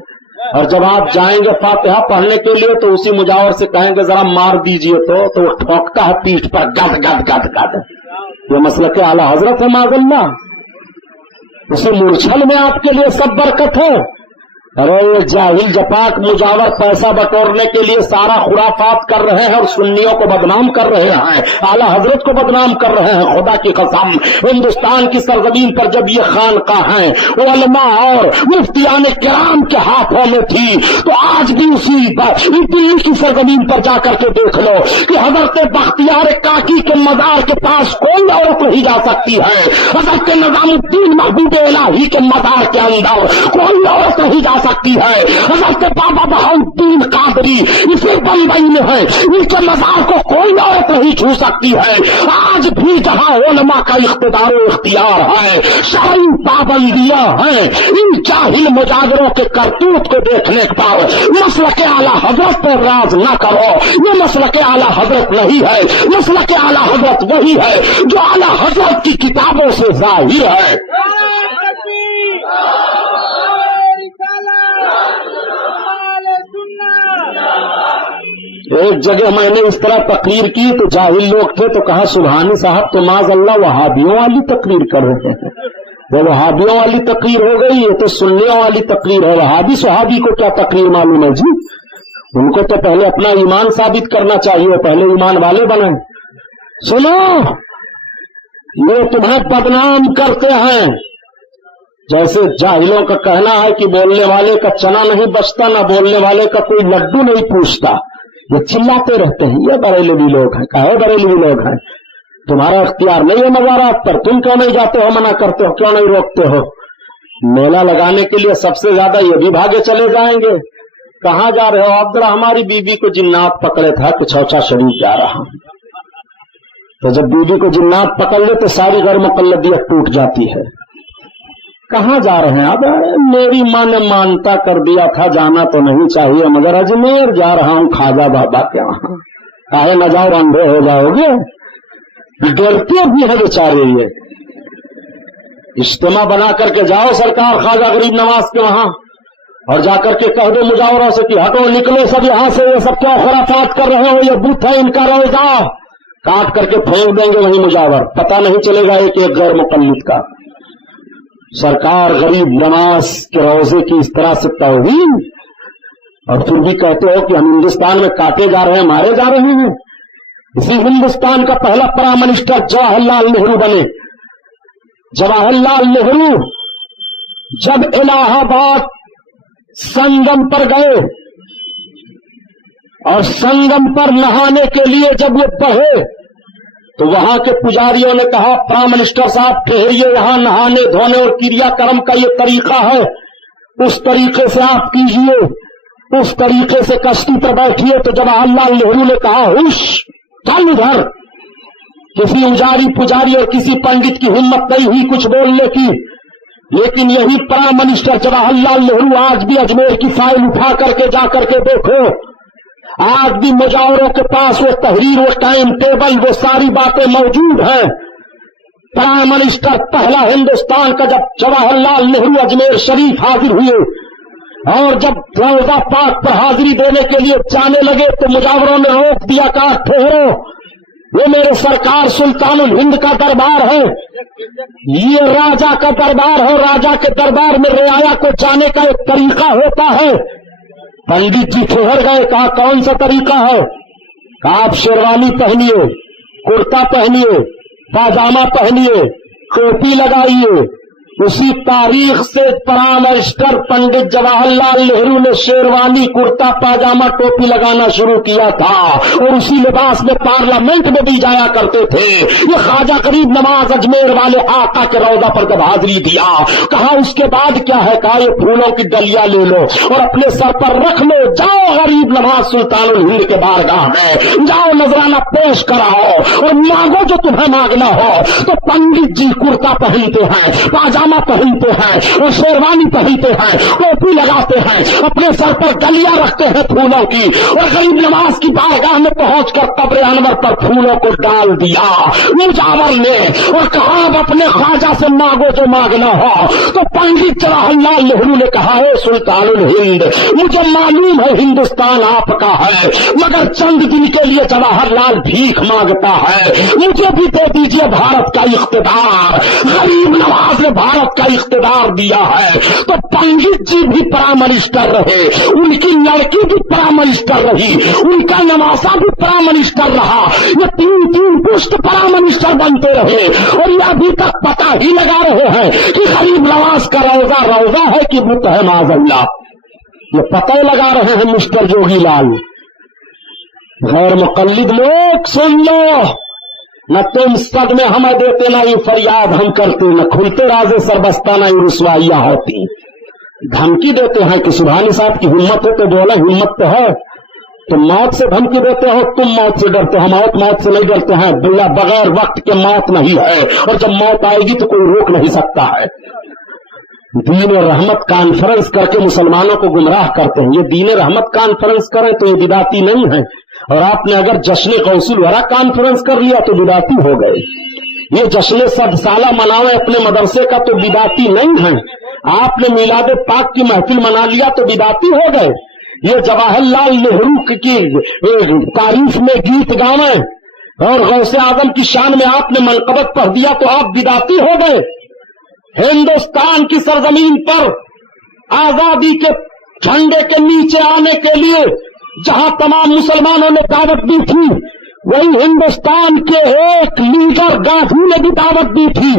اور جب آپ جائیں گے فاتحہ پڑھنے کے لیے تو اسی مجاور سے کہیں گے ذرا مار دیجئے تو وہ ٹھوکتا ہے پیٹھ پر گد گد گد گد۔ یہ مسلک اعلی حضرت ہے معاذ اللہ، اسی مورچھل میں آپ کے لیے سب برکت ہے۔ ارے یہ جاہل جپاک مجاور پیسہ بٹورنے کے لیے سارا خرافات کر رہے ہیں اور سنیوں کو بدنام کر رہے ہیں، اعلی حضرت کو بدنام کر رہے ہیں۔ خدا کی قسم ہندوستان کی سرزمین پر جب یہ خانقاہیں علماء اور مفتیان کرام کے ہاتھوں میں تھی تو آج بھی اسی دلی کی سرزمین پر جا کر کے دیکھ لو کہ حضرت بختیار کاکی کے مزار کے پاس کوئی عورت نہیں جا سکتی ہے، حضرت نظام الدین محبوب الہی کے مزار کے اندر کوئی عورت نہیں جا سکتی ہے، حضرت بابا بہاؤالدین قادری اسے بمبئی میں ہے، ان کے مزار کو کوئی عورت نہیں چھو سکتی ہے۔ آج بھی جہاں علماء کا اقتدار و اختیار ہے، شرعی پابندیاں ہیں، ان جاہل مجاوروں کے کرتوت کو دیکھنے کے بعد مسلک اعلی حضرت پر راز نہ کرو، یہ مسلک اعلی حضرت نہیں ہے، مسلک اعلی حضرت وہی ہے جو اعلی حضرت کی کتابوں سے ظاہر ہے۔ ایک جگہ میں نے اس طرح تقریر کی تو جاہل لوگ تھے تو کہا سبحانی صاحب تو معاذ اللہ وہابیوں والی تقریر کر رہے ہیں۔ وہ وہابیوں والی تقریر ہو گئی، یہ تو سنیوں والی تقریر ہے۔ وہابی صحابی کو کیا تقریر معلوم ہے جی؟ ان کو تو پہلے اپنا ایمان ثابت کرنا چاہیے، پہلے ایمان والے بنیں۔ سنو، یہ تمہیں بدنام کرتے ہیں، جیسے جاہلوں کا کہنا ہے کہ بولنے والے کا چنا نہیں بچتا، نہ بولنے والے کا کوئی لڈو نہیں پوچھتا، یہ چلاتے رہتے ہیں۔ یہ بریلوی لوگ ہیں، کہے بریلوی لوگ ہیں، تمہارا اختیار نہیں ہے مزارات پر، تم کیوں نہیں جاتے ہو، منع کرتے ہو، کیوں نہیں روکتے ہو؟ میلہ لگانے کے لیے سب سے زیادہ یہ بھی بھاگے چلے جائیں گے۔ کہاں جا رہے ہو؟ عبداللہ ہماری بیوی کو جنات پکڑے تھا کہ چھوچا شریف جا رہا ہوں۔ تو جب بیوی کو جنات پکڑ لے تو ساری غیر مقلدیت ٹوٹ جاتی ہے۔ کہاں جا رہے ہیں؟ اب میری ماں نے مانتا کر دیا تھا، جانا تو نہیں چاہیے مگر اجمیر جا رہا ہوں خواجہ بابا کے وہاں۔ کہے نہ جاؤ، اندھے ہو جاؤ گے۔ ڈرتے بھی ہے بیچارے، یہ اجتماع بنا کر کے جاؤ سرکار خواجہ غریب نواز کے وہاں، اور جا کر کے کہہ دو مجاوروں سے کہ ہٹو، نکلو سب یہاں سے، یہ سب کیا خرافات کر رہے ہو، یہ بت ہے ان کا روزہ، کاٹ کر کے پھینک دیں گے وہیں مجاور، پتہ نہیں چلے گا ایک ایک غیر مقلد کا۔ سرکار غریب نواز کے روزے کی اس طرح سے توہین، اور پھر بھی کہتے ہو کہ ہم ہندوستان میں کاٹے جا رہے ہیں، مارے جا رہے ہیں۔ اسی ہندوستان کا پہلا پرائم منسٹر جواہر لال نہرو بنے۔ جواہر لال نہرو جب الہ آباد سنگم پر گئے اور سنگم پر نہانے کے لیے جب وہ بڑھے تو وہاں کے پجاریوں نے کہا پرائم منسٹر صاحب ٹھہریے، یہاں نہانے دھونے اور کریا کرم کا یہ طریقہ ہے، اس طریقے سے آپ کیجئے، اس طریقے سے کشتی پر بیٹھیے۔ تو جواہر لال نہرو نے کہا ہوش، چل ادھر۔ کسی اجاری پجاری اور کسی پنڈت کی ہمت نہیں ہوئی کچھ بولنے کی، لیکن یہی پرائم منسٹر جواہر لال نہرو آج بھی اجمیر کی فائل اٹھا کر کے جا کر کے دیکھو، آج بھی مجاوروں کے پاس وہ تحریر، وہ ٹائم ٹیبل، وہ ساری باتیں موجود ہیں۔ پرائم منسٹر پہلا ہندوستان کا جب جواہر لال نہرو اجمیر شریف حاضر ہوئے اور جب روضہ پاک پر حاضری دینے کے لیے جانے لگے تو مجاوروں نے روک دیا، کہا ٹھہرو، وہ میرے سرکار سلطان الہند کا دربار ہے، یہ راجا کا دربار ہے، راجا کے دربار میں رعایا کو جانے کا ایک طریقہ ہوتا ہے۔ پنڈت جی ٹھہر گئے، کہا کون سا طریقہ ہے؟ کہا آپ شیروانی پہنیے، کرتا پہنیے، پاجامہ پہنیے، ٹوپی لگائیے، اسی تاریخ سے پرائم منسٹر پنڈت جواہر لال نہرو نے شیروانی کرتا پاجامہ ٹوپی لگانا شروع کیا تھا اور اسی لباس میں پارلیمنٹ میں بھی جایا کرتے تھے. یہ خواجہ غریب نواز اجمیر والے آقا کے روضہ پر جب حاضری دیا, کہا اس کے بعد کیا ہے, کہا یہ پھولوں کی ڈلیا لے لو اور اپنے سر پر رکھ لو, جاؤ غریب نواز سلطان الہند کے بارگاہ میں, جاؤ نذرانہ پیش کراؤ اور مانگو جو تمہیں مانگنا ہو. تو پنڈت جی کرتا پہنتے ہیں, پاجامہ پہنتے ہیں اور شیروانی پہنتے ہیں, ٹوپی لگاتے ہیں, اپنے سر پر ڈلیاں رکھتے ہیں پھولوں کی, اور غریب نواز کی بارگاہ میں پہنچ کر قبر انور پر پھولوں کو ڈال دیا مجاور نے اور کہا اب اپنے خواجہ سے مانگو جو مانگنا ہو. تو پنڈت جواہر لال نہرو نے کہا ہے سلطان الہند, مجھے معلوم ہے ہندوستان آپ کا ہے, مگر چند دن کے لیے جواہر لال بھیک مانگتا ہے, مجھے بھی دے دیجیے بھارت کا اقتدار. غریب نواز نے بھارت کا اقتدار دیا ہے. تو پنڈت جی بھی پرائم منسٹر رہے, ان کی لڑکی بھی پرائم منسٹر رہی, ان کا نواسا بھی پرائم منسٹر رہا, یہ تین پشت پرائم منسٹر بنتے رہے اور یہ ابھی تک پتہ ہی لگا رہے ہیں کہ غریب نواز کا روزہ ہے کہ بت ہے معاذ اللہ. یہ پتہ لگا رہے ہیں مسٹر جوگی لال. غیر مقلد لوگ سن لو, نہ تم صدمے ہمیں دیتے, نہ یہ فریاد ہم کرتے, نہ کھلتے رازے سربستہ, نہ یہ رسوائیاں ہوتی. دھمکی دیتے ہیں کہ سبحانی صاحب کی ہمت ہے تو بولے ہمت تو ہے. تم موت سے دھمکی دیتے ہو, تم موت سے ڈرتے ہو, موت سے نہیں ڈرتے ہیں. بھیا بغیر وقت کے موت نہیں ہے, اور جب موت آئے گی تو کوئی روک نہیں سکتا ہے. دین رحمت کانفرنس کر کے مسلمانوں کو گمراہ کرتے ہیں. یہ دین رحمت کانفرنس کریں تو یہ بدعتی نہیں ہے, اور آپ نے اگر جشن غوث الورا کانفرنس کر لیا تو بدعتی ہو گئے. یہ جشن 100 سالہ مناویں اپنے مدرسے کا تو بدعتی نہیں ہے. آپ نے میلاد پاک کی محفل منا لیا تو بدعتی ہو گئے. یہ جواہر لال نہرو کی تعریف میں گیت گاویں اور غوث اعظم کی شان میں آپ نے منقبت پڑھ دیا تو آپ بدعتی ہو گئے. ہندوستان کی سرزمین پر آزادی کے جھنڈے کے نیچے آنے کے لیے جہاں تمام مسلمانوں نے دعوت دی تھی, وہی ہندوستان کے ایک لیڈر گاندھی نے بھی دعوت دی تھی.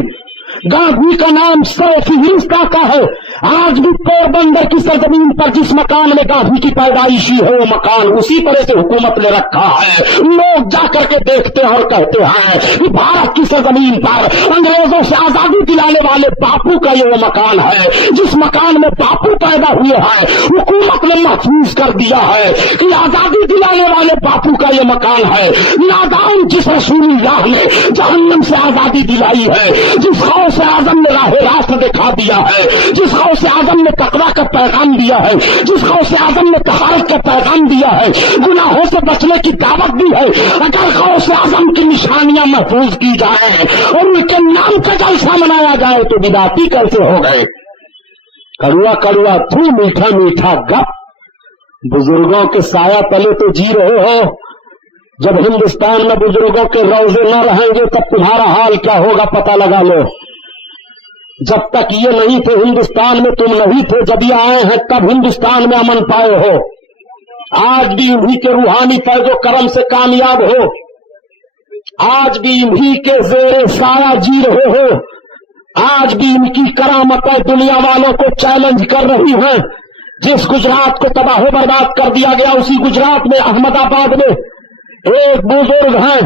گاندھی کا نام سر فہرست کا ہے. آج بھی پوربندر کی سرزمین پر جس مکان میں گاندھی کی پیدائشی ہے وہ مکان اسی طرح سے حکومت نے رکھا ہے. لوگ جا کر کے دیکھتے ہیں اور کہتے ہیں کہ بھارت کی سرزمین پر انگریزوں سے آزادی دلانے والے باپو کا یہ وہ مکان ہے جس مکان میں باپو پیدا ہوئے ہیں. حکومت نے محفوظ کر دیا ہے کہ آزادی دلانے والے باپو کا یہ مکان ہے. نادان جس رسول اللہ نے جہنم سے آزادی دلائی ہے, جس غوث اعظم نے راہ راست دکھا دیا ہے, جس غوث اعظم نے تقویٰ کا پیغام دیا ہے, جس غوث اعظم نے طہارت کا پیغام دیا ہے, گناہوں سے بچنے کی دعوت دی ہے, اگر غوث اعظم کی نشانیاں محفوظ کی جائیں اور ان کے نام کا جلسہ منایا جائے تو بدعتی کیسے ہو گئے؟ کڑوا کڑوا تھو میٹھا میٹھا گپ. بزرگوں کے سایہ تلے تو جی رہے ہو. جب ہندوستان میں بزرگوں کے روزے نہ رہیں گے تب تمہارا حال کیا ہوگا پتہ لگا لو. جب تک یہ نہیں تھے ہندوستان میں تم نہیں تھے, جب یہ آئے ہیں تب ہندوستان میں امن پائے ہو. آج بھی انہی کے روحانی فیض و کرم سے کامیاب ہو, آج بھی انہی کے زیر سایہ جی رہے ہو, آج بھی ان کی کرامتیں دنیا والوں کو چیلنج کر رہی ہیں. جس گجرات کو تباہ و برباد کر دیا گیا اسی گجرات میں احمد آباد میں ایک بزرگ ہیں,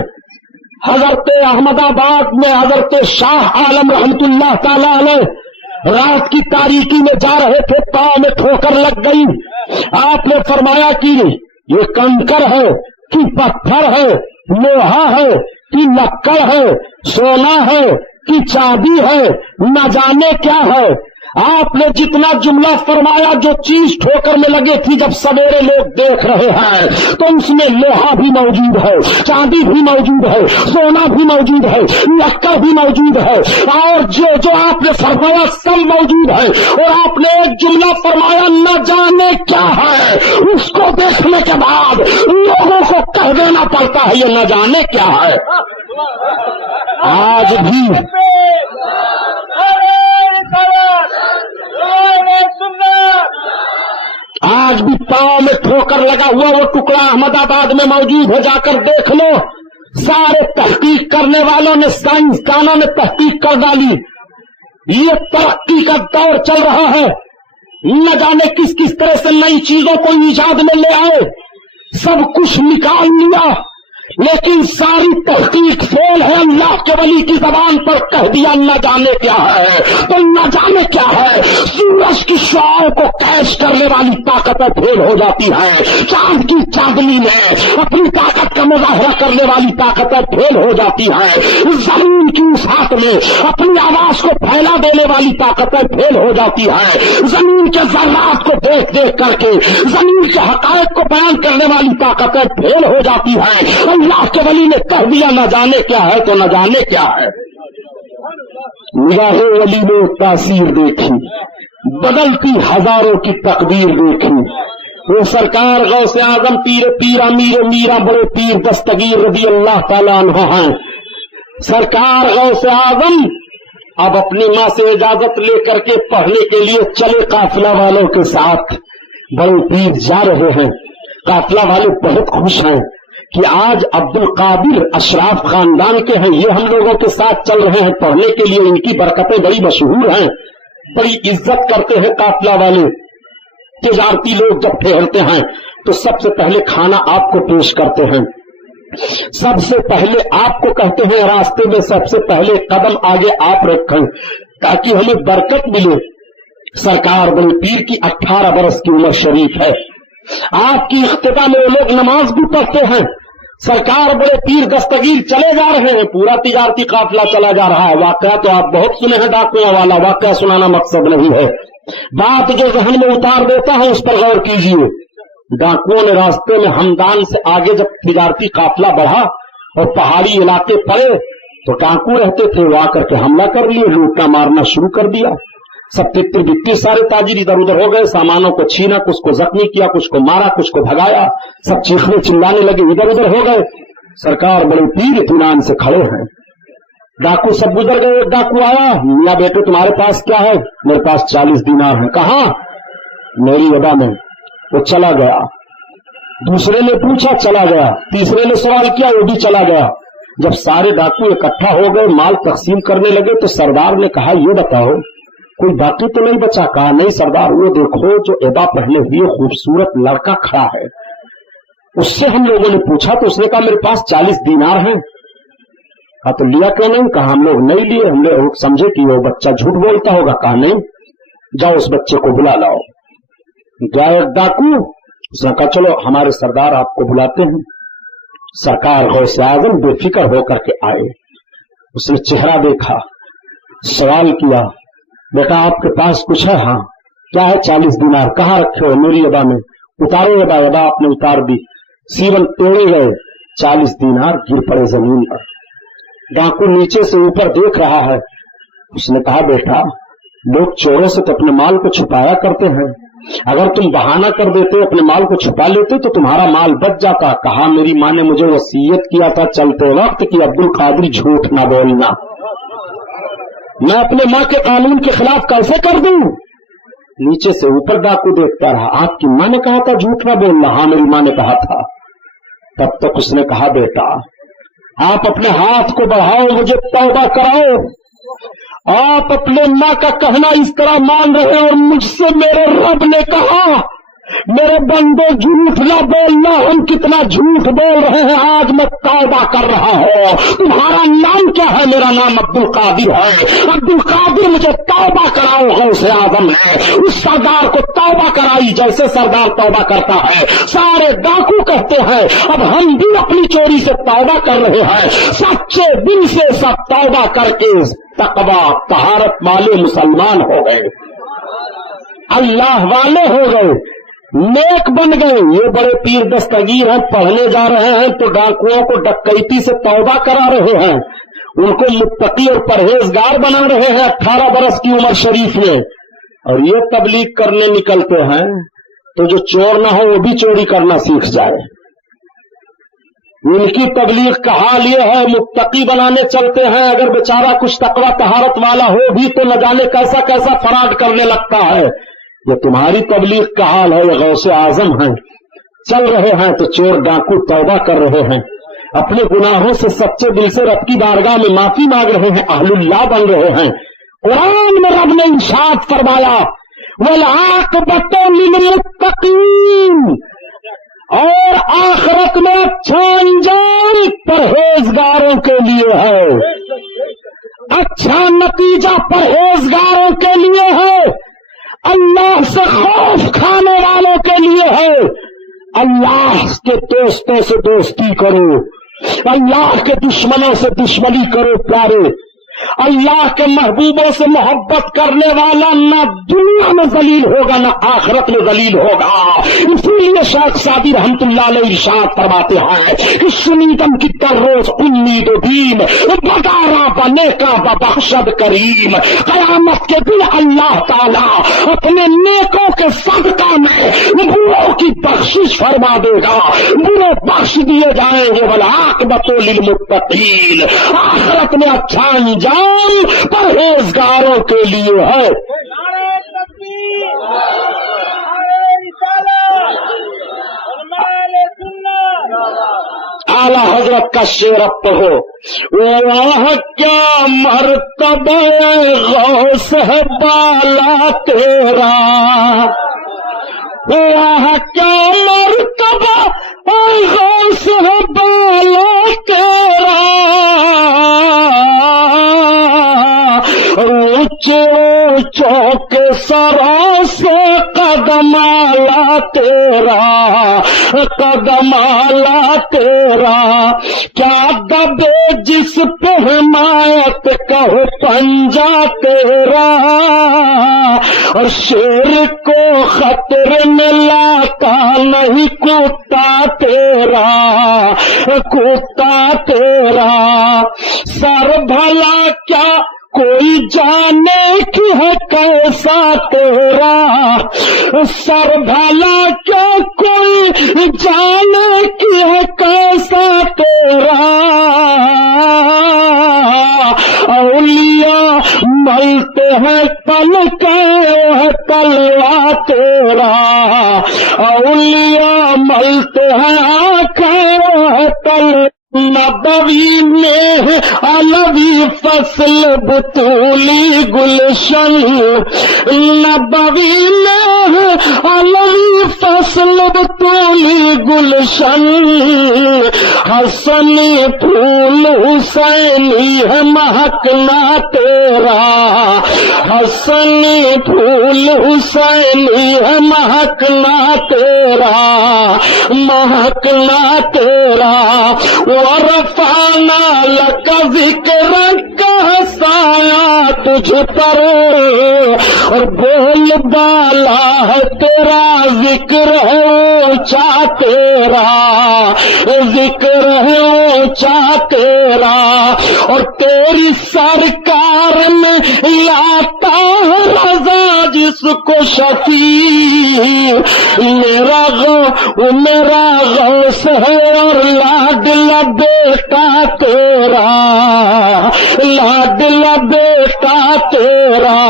حضرت احمد آباد میں حضرت شاہ عالم رحمت اللہ تعالی علیہ, رات کی تاریکی میں جا رہے تھے, پاؤں میں ٹھوکر لگ گئی. آپ نے فرمایا کہ یہ کنکر ہے کہ پتھر ہے, لوہا ہے کہ لکڑ ہے, سونا ہے کہ چاندی ہے, نہ جانے کیا ہے. آپ نے جتنا جملہ فرمایا جو چیز ٹھوکر میں لگے تھی جب سویرے لوگ دیکھ رہے ہیں تو اس میں لوہا بھی موجود ہے, چاندی بھی موجود ہے, سونا بھی موجود ہے, لکڑ بھی موجود ہے, اور جو آپ نے فرمایا سب موجود ہے. اور آپ نے ایک جملہ فرمایا نہ جانے کیا ہے, اس کو دیکھنے کے بعد لوگوں کو کہہ دینا پڑتا ہے یہ نہ جانے کیا ہے. آج بھی آج بھی پاؤں میں ٹھوکر لگا ہوا وہ ٹکڑا احمد آباد میں موجود ہے, جا کر دیکھ لو. سارے تحقیق کرنے والوں نے, سائنسدانوں نے تحقیق کر ڈالی. یہ ترقی کا دور چل رہا ہے، نہ جانے کس کس طرح سے نئی چیزوں کو ایجاد میں لے آئے، سب کچھ نکال لیا، لیکن ساری تحقیق فیل ہے۔ اللہ کے ولی کی زبان پر کہہ دیا نہ جانے کیا ہے، تو نہ جانے کیا ہے۔ سورج کی شعاعوں کو کیش کرنے والی طاقتیں فیل ہو جاتی ہیں، چاند کی چاندنی میں اپنی طاقت کا مظاہرہ کرنے والی طاقتیں فیل ہو جاتی ہیں، زمین کی وسعت میں اپنی آواز کو پھیلا دینے والی طاقتیں فیل ہو جاتی ہیں، زمین کے ذرات کو دیکھ دیکھ کر کے زمین کے حقائق کو بیان کرنے والی طاقتیں فیل ہو جاتی ہیں۔ اللہ کے ولی نے کہہ دیا نہ جانے کیا ہے، تو نہ جانے کیا ہے۔ نگاہ ولی نے تاثیر دیکھی، بدلتی ہزاروں کی تقدیر دیکھی۔ وہ سرکار غوث اعظم پیر امیر میرا بڑے پیر دستگیر رضی اللہ تعالیٰ عنہ ہیں۔ سرکار غوث اعظم اب اپنی ماں سے اجازت لے کر کے پڑھنے کے لیے چلے قافلہ والوں کے ساتھ۔ بڑے پیر جا رہے ہیں، قافلہ والے بہت خوش ہیں کہ آج عبد القادر اشراف خاندان کے ہیں، یہ ہم لوگوں کے ساتھ چل رہے ہیں پڑھنے کے لیے، ان کی برکتیں بڑی مشہور ہیں، بڑی عزت کرتے ہیں قافلہ والے۔ تجارتی لوگ جب ٹھہرتے ہیں تو سب سے پہلے کھانا آپ کو پیش کرتے ہیں، سب سے پہلے آپ کو کہتے ہیں راستے میں سب سے پہلے قدم آگے آپ رکھیں تاکہ ہمیں برکت ملے۔ سرکار بڑے پیر کی 18 برس کی عمر شریف ہے، آپ کی اختتام میں وہ لوگ نماز بھی پڑھتے ہیں۔ سرکار بڑے پیر دستگیر چلے جا رہے ہیں، پورا تجارتی قافلہ چلا جا رہا ہے۔ واقعہ تو آپ بہت سنے ہیں، ڈاکوؤں والا واقعہ سنانا مقصد نہیں ہے، بات جو ذہن میں اتار دیتا ہے اس پر غور کیجیے۔ ڈاکوؤں نے راستے میں ہمدان سے آگے جب تجارتی قافلہ بڑھا اور پہاڑی علاقے پڑے تو ڈاکو رہتے تھے، وہ آ کر کے حملہ کر لیے، لوٹنا مارنا شروع کر دیا۔ سب تتر بتر سارے تاجر ادھر ادھر ہو گئے، سامانوں کو چھینا، کچھ کو زخمی کیا، کچھ کو مارا، کچھ کو بھگایا، سب چیخنے چلانے لگے، ادھر ادھر ہو گئے۔ سرکار بڑے پیر اطمینان سے کھڑے ہیں، ڈاکو سب گزر گئے۔ ڈاکو آیا، میاں بیٹے تمہارے پاس کیا ہے؟ میرے پاس 40 دینار ہیں۔ کہاں؟ میری ادا میں۔ وہ چلا گیا۔ دوسرے نے پوچھا، چلا گیا۔ تیسرے نے سوال کیا، وہ بھی چلا گیا۔ جب سارے ڈاکو اکٹھا ہو گئے، مال تقسیم کرنے لگے تو سردار نے کہا یہ بتاؤ کوئی باقی تو نہیں بچا؟ کہا نہیں سردار، وہ دیکھو جو ادا پہنے ہوئے خوبصورت لڑکا کھڑا ہے، اس سے ہم لوگوں نے پوچھا تو اس نے کہا میرے پاس 40 دینار ہیں۔ کہا تو لیا کیوں نہیں؟ کہا ہم لوگ نہیں لیے، ہم لوگ سمجھے کہ وہ بچہ جھوٹ بولتا ہوگا۔ کہا نہیں، جاؤ اس بچے کو بلا لاؤ۔ گیا ڈاکو، اس نے کہا چلو ہمارے سردار آپ کو بلاتے ہیں۔ سرکار غوث اعظم بے فکر ہو کر کے آئے، اس نے چہرہ دیکھا، سوال کیا بیٹا آپ کے پاس کچھ ہے؟ ہاں۔ کیا ہے؟ 40 دینار۔ کہاں رکھے ہو؟ میری ادا میں۔ اتارو ادا۔ ادا آپ نے اتار دی، سیون توڑے گئے، 40 دینار گر پڑے زمین پر۔ ڈاکو نیچے سے اوپر دیکھ رہا ہے، اس نے کہا بیٹا لوگ چوروں سے تو اپنے مال کو چھپایا کرتے ہیں، اگر تم بہانہ کر دیتے اپنے مال کو چھپا لیتے تو تمہارا مال بچ جاتا۔ کہا میری ماں نے مجھے وصیت کیا تھا چلتے وقت کہ عبد القادر جھوٹ نہ بولنا، میں اپنے ماں کے قانون کے خلاف کیسے کر دوں؟ نیچے سے اوپر ڈاکو دیکھتا رہا۔ آپ کی ماں نے کہا تھا جھوٹ نہ بولنا؟ ہاں میری ماں نے کہا تھا۔ تب تک اس نے کہا بیٹا آپ اپنے ہاتھ کو بڑھاؤ، مجھے توبہ کراؤ۔ آپ اپنے ماں کا کہنا اس طرح مان رہے اور مجھ سے میرے رب نے کہا میرے بندے جھوٹ نہ بولنا، ہم کتنا جھوٹ بول رہے ہیں، آج میں توبہ کر رہا ہوں۔ تمہارا نام کیا ہے؟ میرا نام عبد القادر ہے۔ عبد القادر مجھے توبہ کراؤ۔ غوث اعظم نے اس سردار کو توبہ کرائی جیسے سردار توبہ کرتا ہے۔ سارے ڈاکو کہتے ہیں اب ہم بھی اپنی چوری سے توبہ کر رہے ہیں، سچے دل سے سب توبہ کر کے تقویٰ طہارت والے مسلمان ہو گئے، اللہ والے ہو گئے، نیک بن گئے۔ یہ بڑے پیر دستگیر ہیں، پڑھنے جا رہے ہیں تو ڈاکوؤں کو ڈکیتی سے توبہ کرا رہے ہیں، ان کو متقی اور پرہیزگار بنا رہے ہیں 18 برس کی عمر شریف میں۔ اور یہ تبلیغ کرنے نکلتے ہیں تو جو چور نہ ہو وہ بھی چوری کرنا سیکھ جائے۔ ان کی تبلیغ کا حال یہ ہے، متقی بنانے چلتے ہیں، اگر بیچارہ کچھ تقویٰ طہارت والا ہو بھی تو نہ جانے کیسا کیسا فراڈ کرنے لگتا ہے۔ یہ تمہاری تبلیغ کا حال ہے۔ یہ غوث اعظم ہیں، چل رہے ہیں تو چور ڈاکو توبہ کر رہے ہیں، اپنے گناہوں سے سچے دل سے رب کی بارگاہ میں معافی مانگ رہے ہیں، اہل اللہ بن رہے ہیں۔ قرآن میں رب نے ارشاد فرمایا والعاقبۃ للمتقین، اور آخرت میں اچھا انجام پرہیزگاروں کے لیے ہے، اچھا نتیجہ پرہیزگاروں کے لیے ہے، اللہ سے خوف کھانے والوں کے لیے ہے۔ اللہ کے دوستوں سے دوستی کرو، اللہ کے دشمنوں سے دشمنی کرو پیارے، اللہ کے محبوبوں سے محبت کرنے والا نہ دنیا میں ذلیل ہوگا نہ آخرت میں ذلیل ہوگا۔ اسی لیے شیخ سعدی رحمت اللہ علیہ ارشاد فرماتے ہیں کہ شنیدم کی در روز امید و بیم بگارا بنے کا ببخشد کریم، قیامت کے دن اللہ تعالیٰ اپنے نیکوں کے صدقہ میں بروں کی بخشش فرما دے گا، برے بخش دیے جائیں گے، والعاقبۃ للمتقین، آخرت میں اچھا انجام پرہیزگاروں کے لیے ہے۔ نعرہ تکبیر، نعرہ رسالت، علماء سنت۔ اعلی حضرت کا شعر اب پڑھو، واہ کیا مرتبہ غوث ہے بالا تیرا، واہ کیا مرتبہ غوث ہے بالا تیرا، اونچے چوک سرا سے قدم آلا تیرا، قدم آلا تیرا، کیا دبے جس پہ حمایت کہو پنجا تیرا، اور شیر کو خطرے میں لاتا نہیں کتا تیرا، کتا تیرا، سر بھلا کیا کوئی جانے کی ہے کیسا تیرا، سر بھلا کیا کوئی جانے کی ہے کیسا تیرا، اولیاء ملتے ہیں پل کے تلوا تیرا، اولیاء ملتے ہیں آنکھیں تل، نبوی میں علوی فصل بطولی گلشن، نبوی میں علوی فصل بطولی گلشن، حسنی پھول حسینی ہے مہکنا تیرا، حسنی پھول حسینی ہے مہکنا تیرا، مہکنا تیرا، ورفعنا لك ذکرک سایہ تجھ پر، اور بول بالا ہے تیرا ذکر ہے اونچا تیرا، ذکر ہے اونچا تیرا، اور تیری سرکار میں لاتا ہے رضا جس کو شفیع، میرا غوث ہے اور لاڈلا بیٹا تیرا، لاڈلا بیٹا تیرا،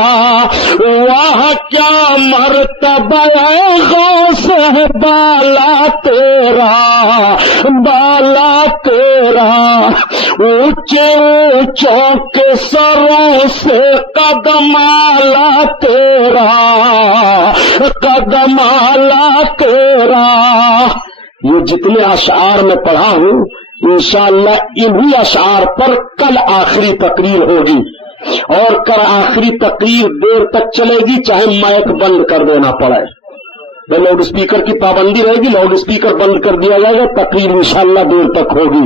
واہ کیا مرتبہ غوث ہے بالا تیرا، بالا تیرا، اونچے اونچوں کے سروں سے قدم آلا تیرا، قدم آلا تیرا۔ یہ جتنے اشعار میں پڑھا ہوں انشاءاللہ انہی اشعار پر کل آخری تقریر ہوگی، اور کل آخری تقریر دیر تک چلے گی چاہے مائک بند کر دینا پڑے، لاؤڈ اسپیکر کی پابندی رہے گی، لاؤڈ اسپیکر بند کر دیا جائے گا، تقریر انشاءاللہ دیر تک ہوگی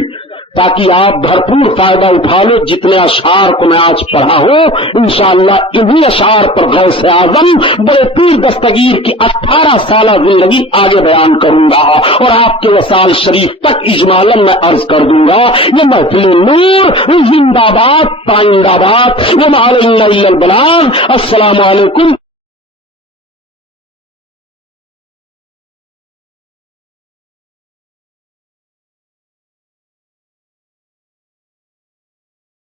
تاکہ آپ بھرپور فائدہ اٹھا لو۔ جتنے اشعار کو میں آج پڑھا ہوں انشاءاللہ انہی اشعار پر غوث اعظم بڑے پیر دستگیر کی 18 سالہ زندگی آگے بیان کروں گا، اور آپ کے وصال شریف تک اجمالاً میں عرض کر دوں گا۔ یہ محفل نور زندہ باد، پائندہ باد، وما علینا الا البلاغ۔ السلام علیکم۔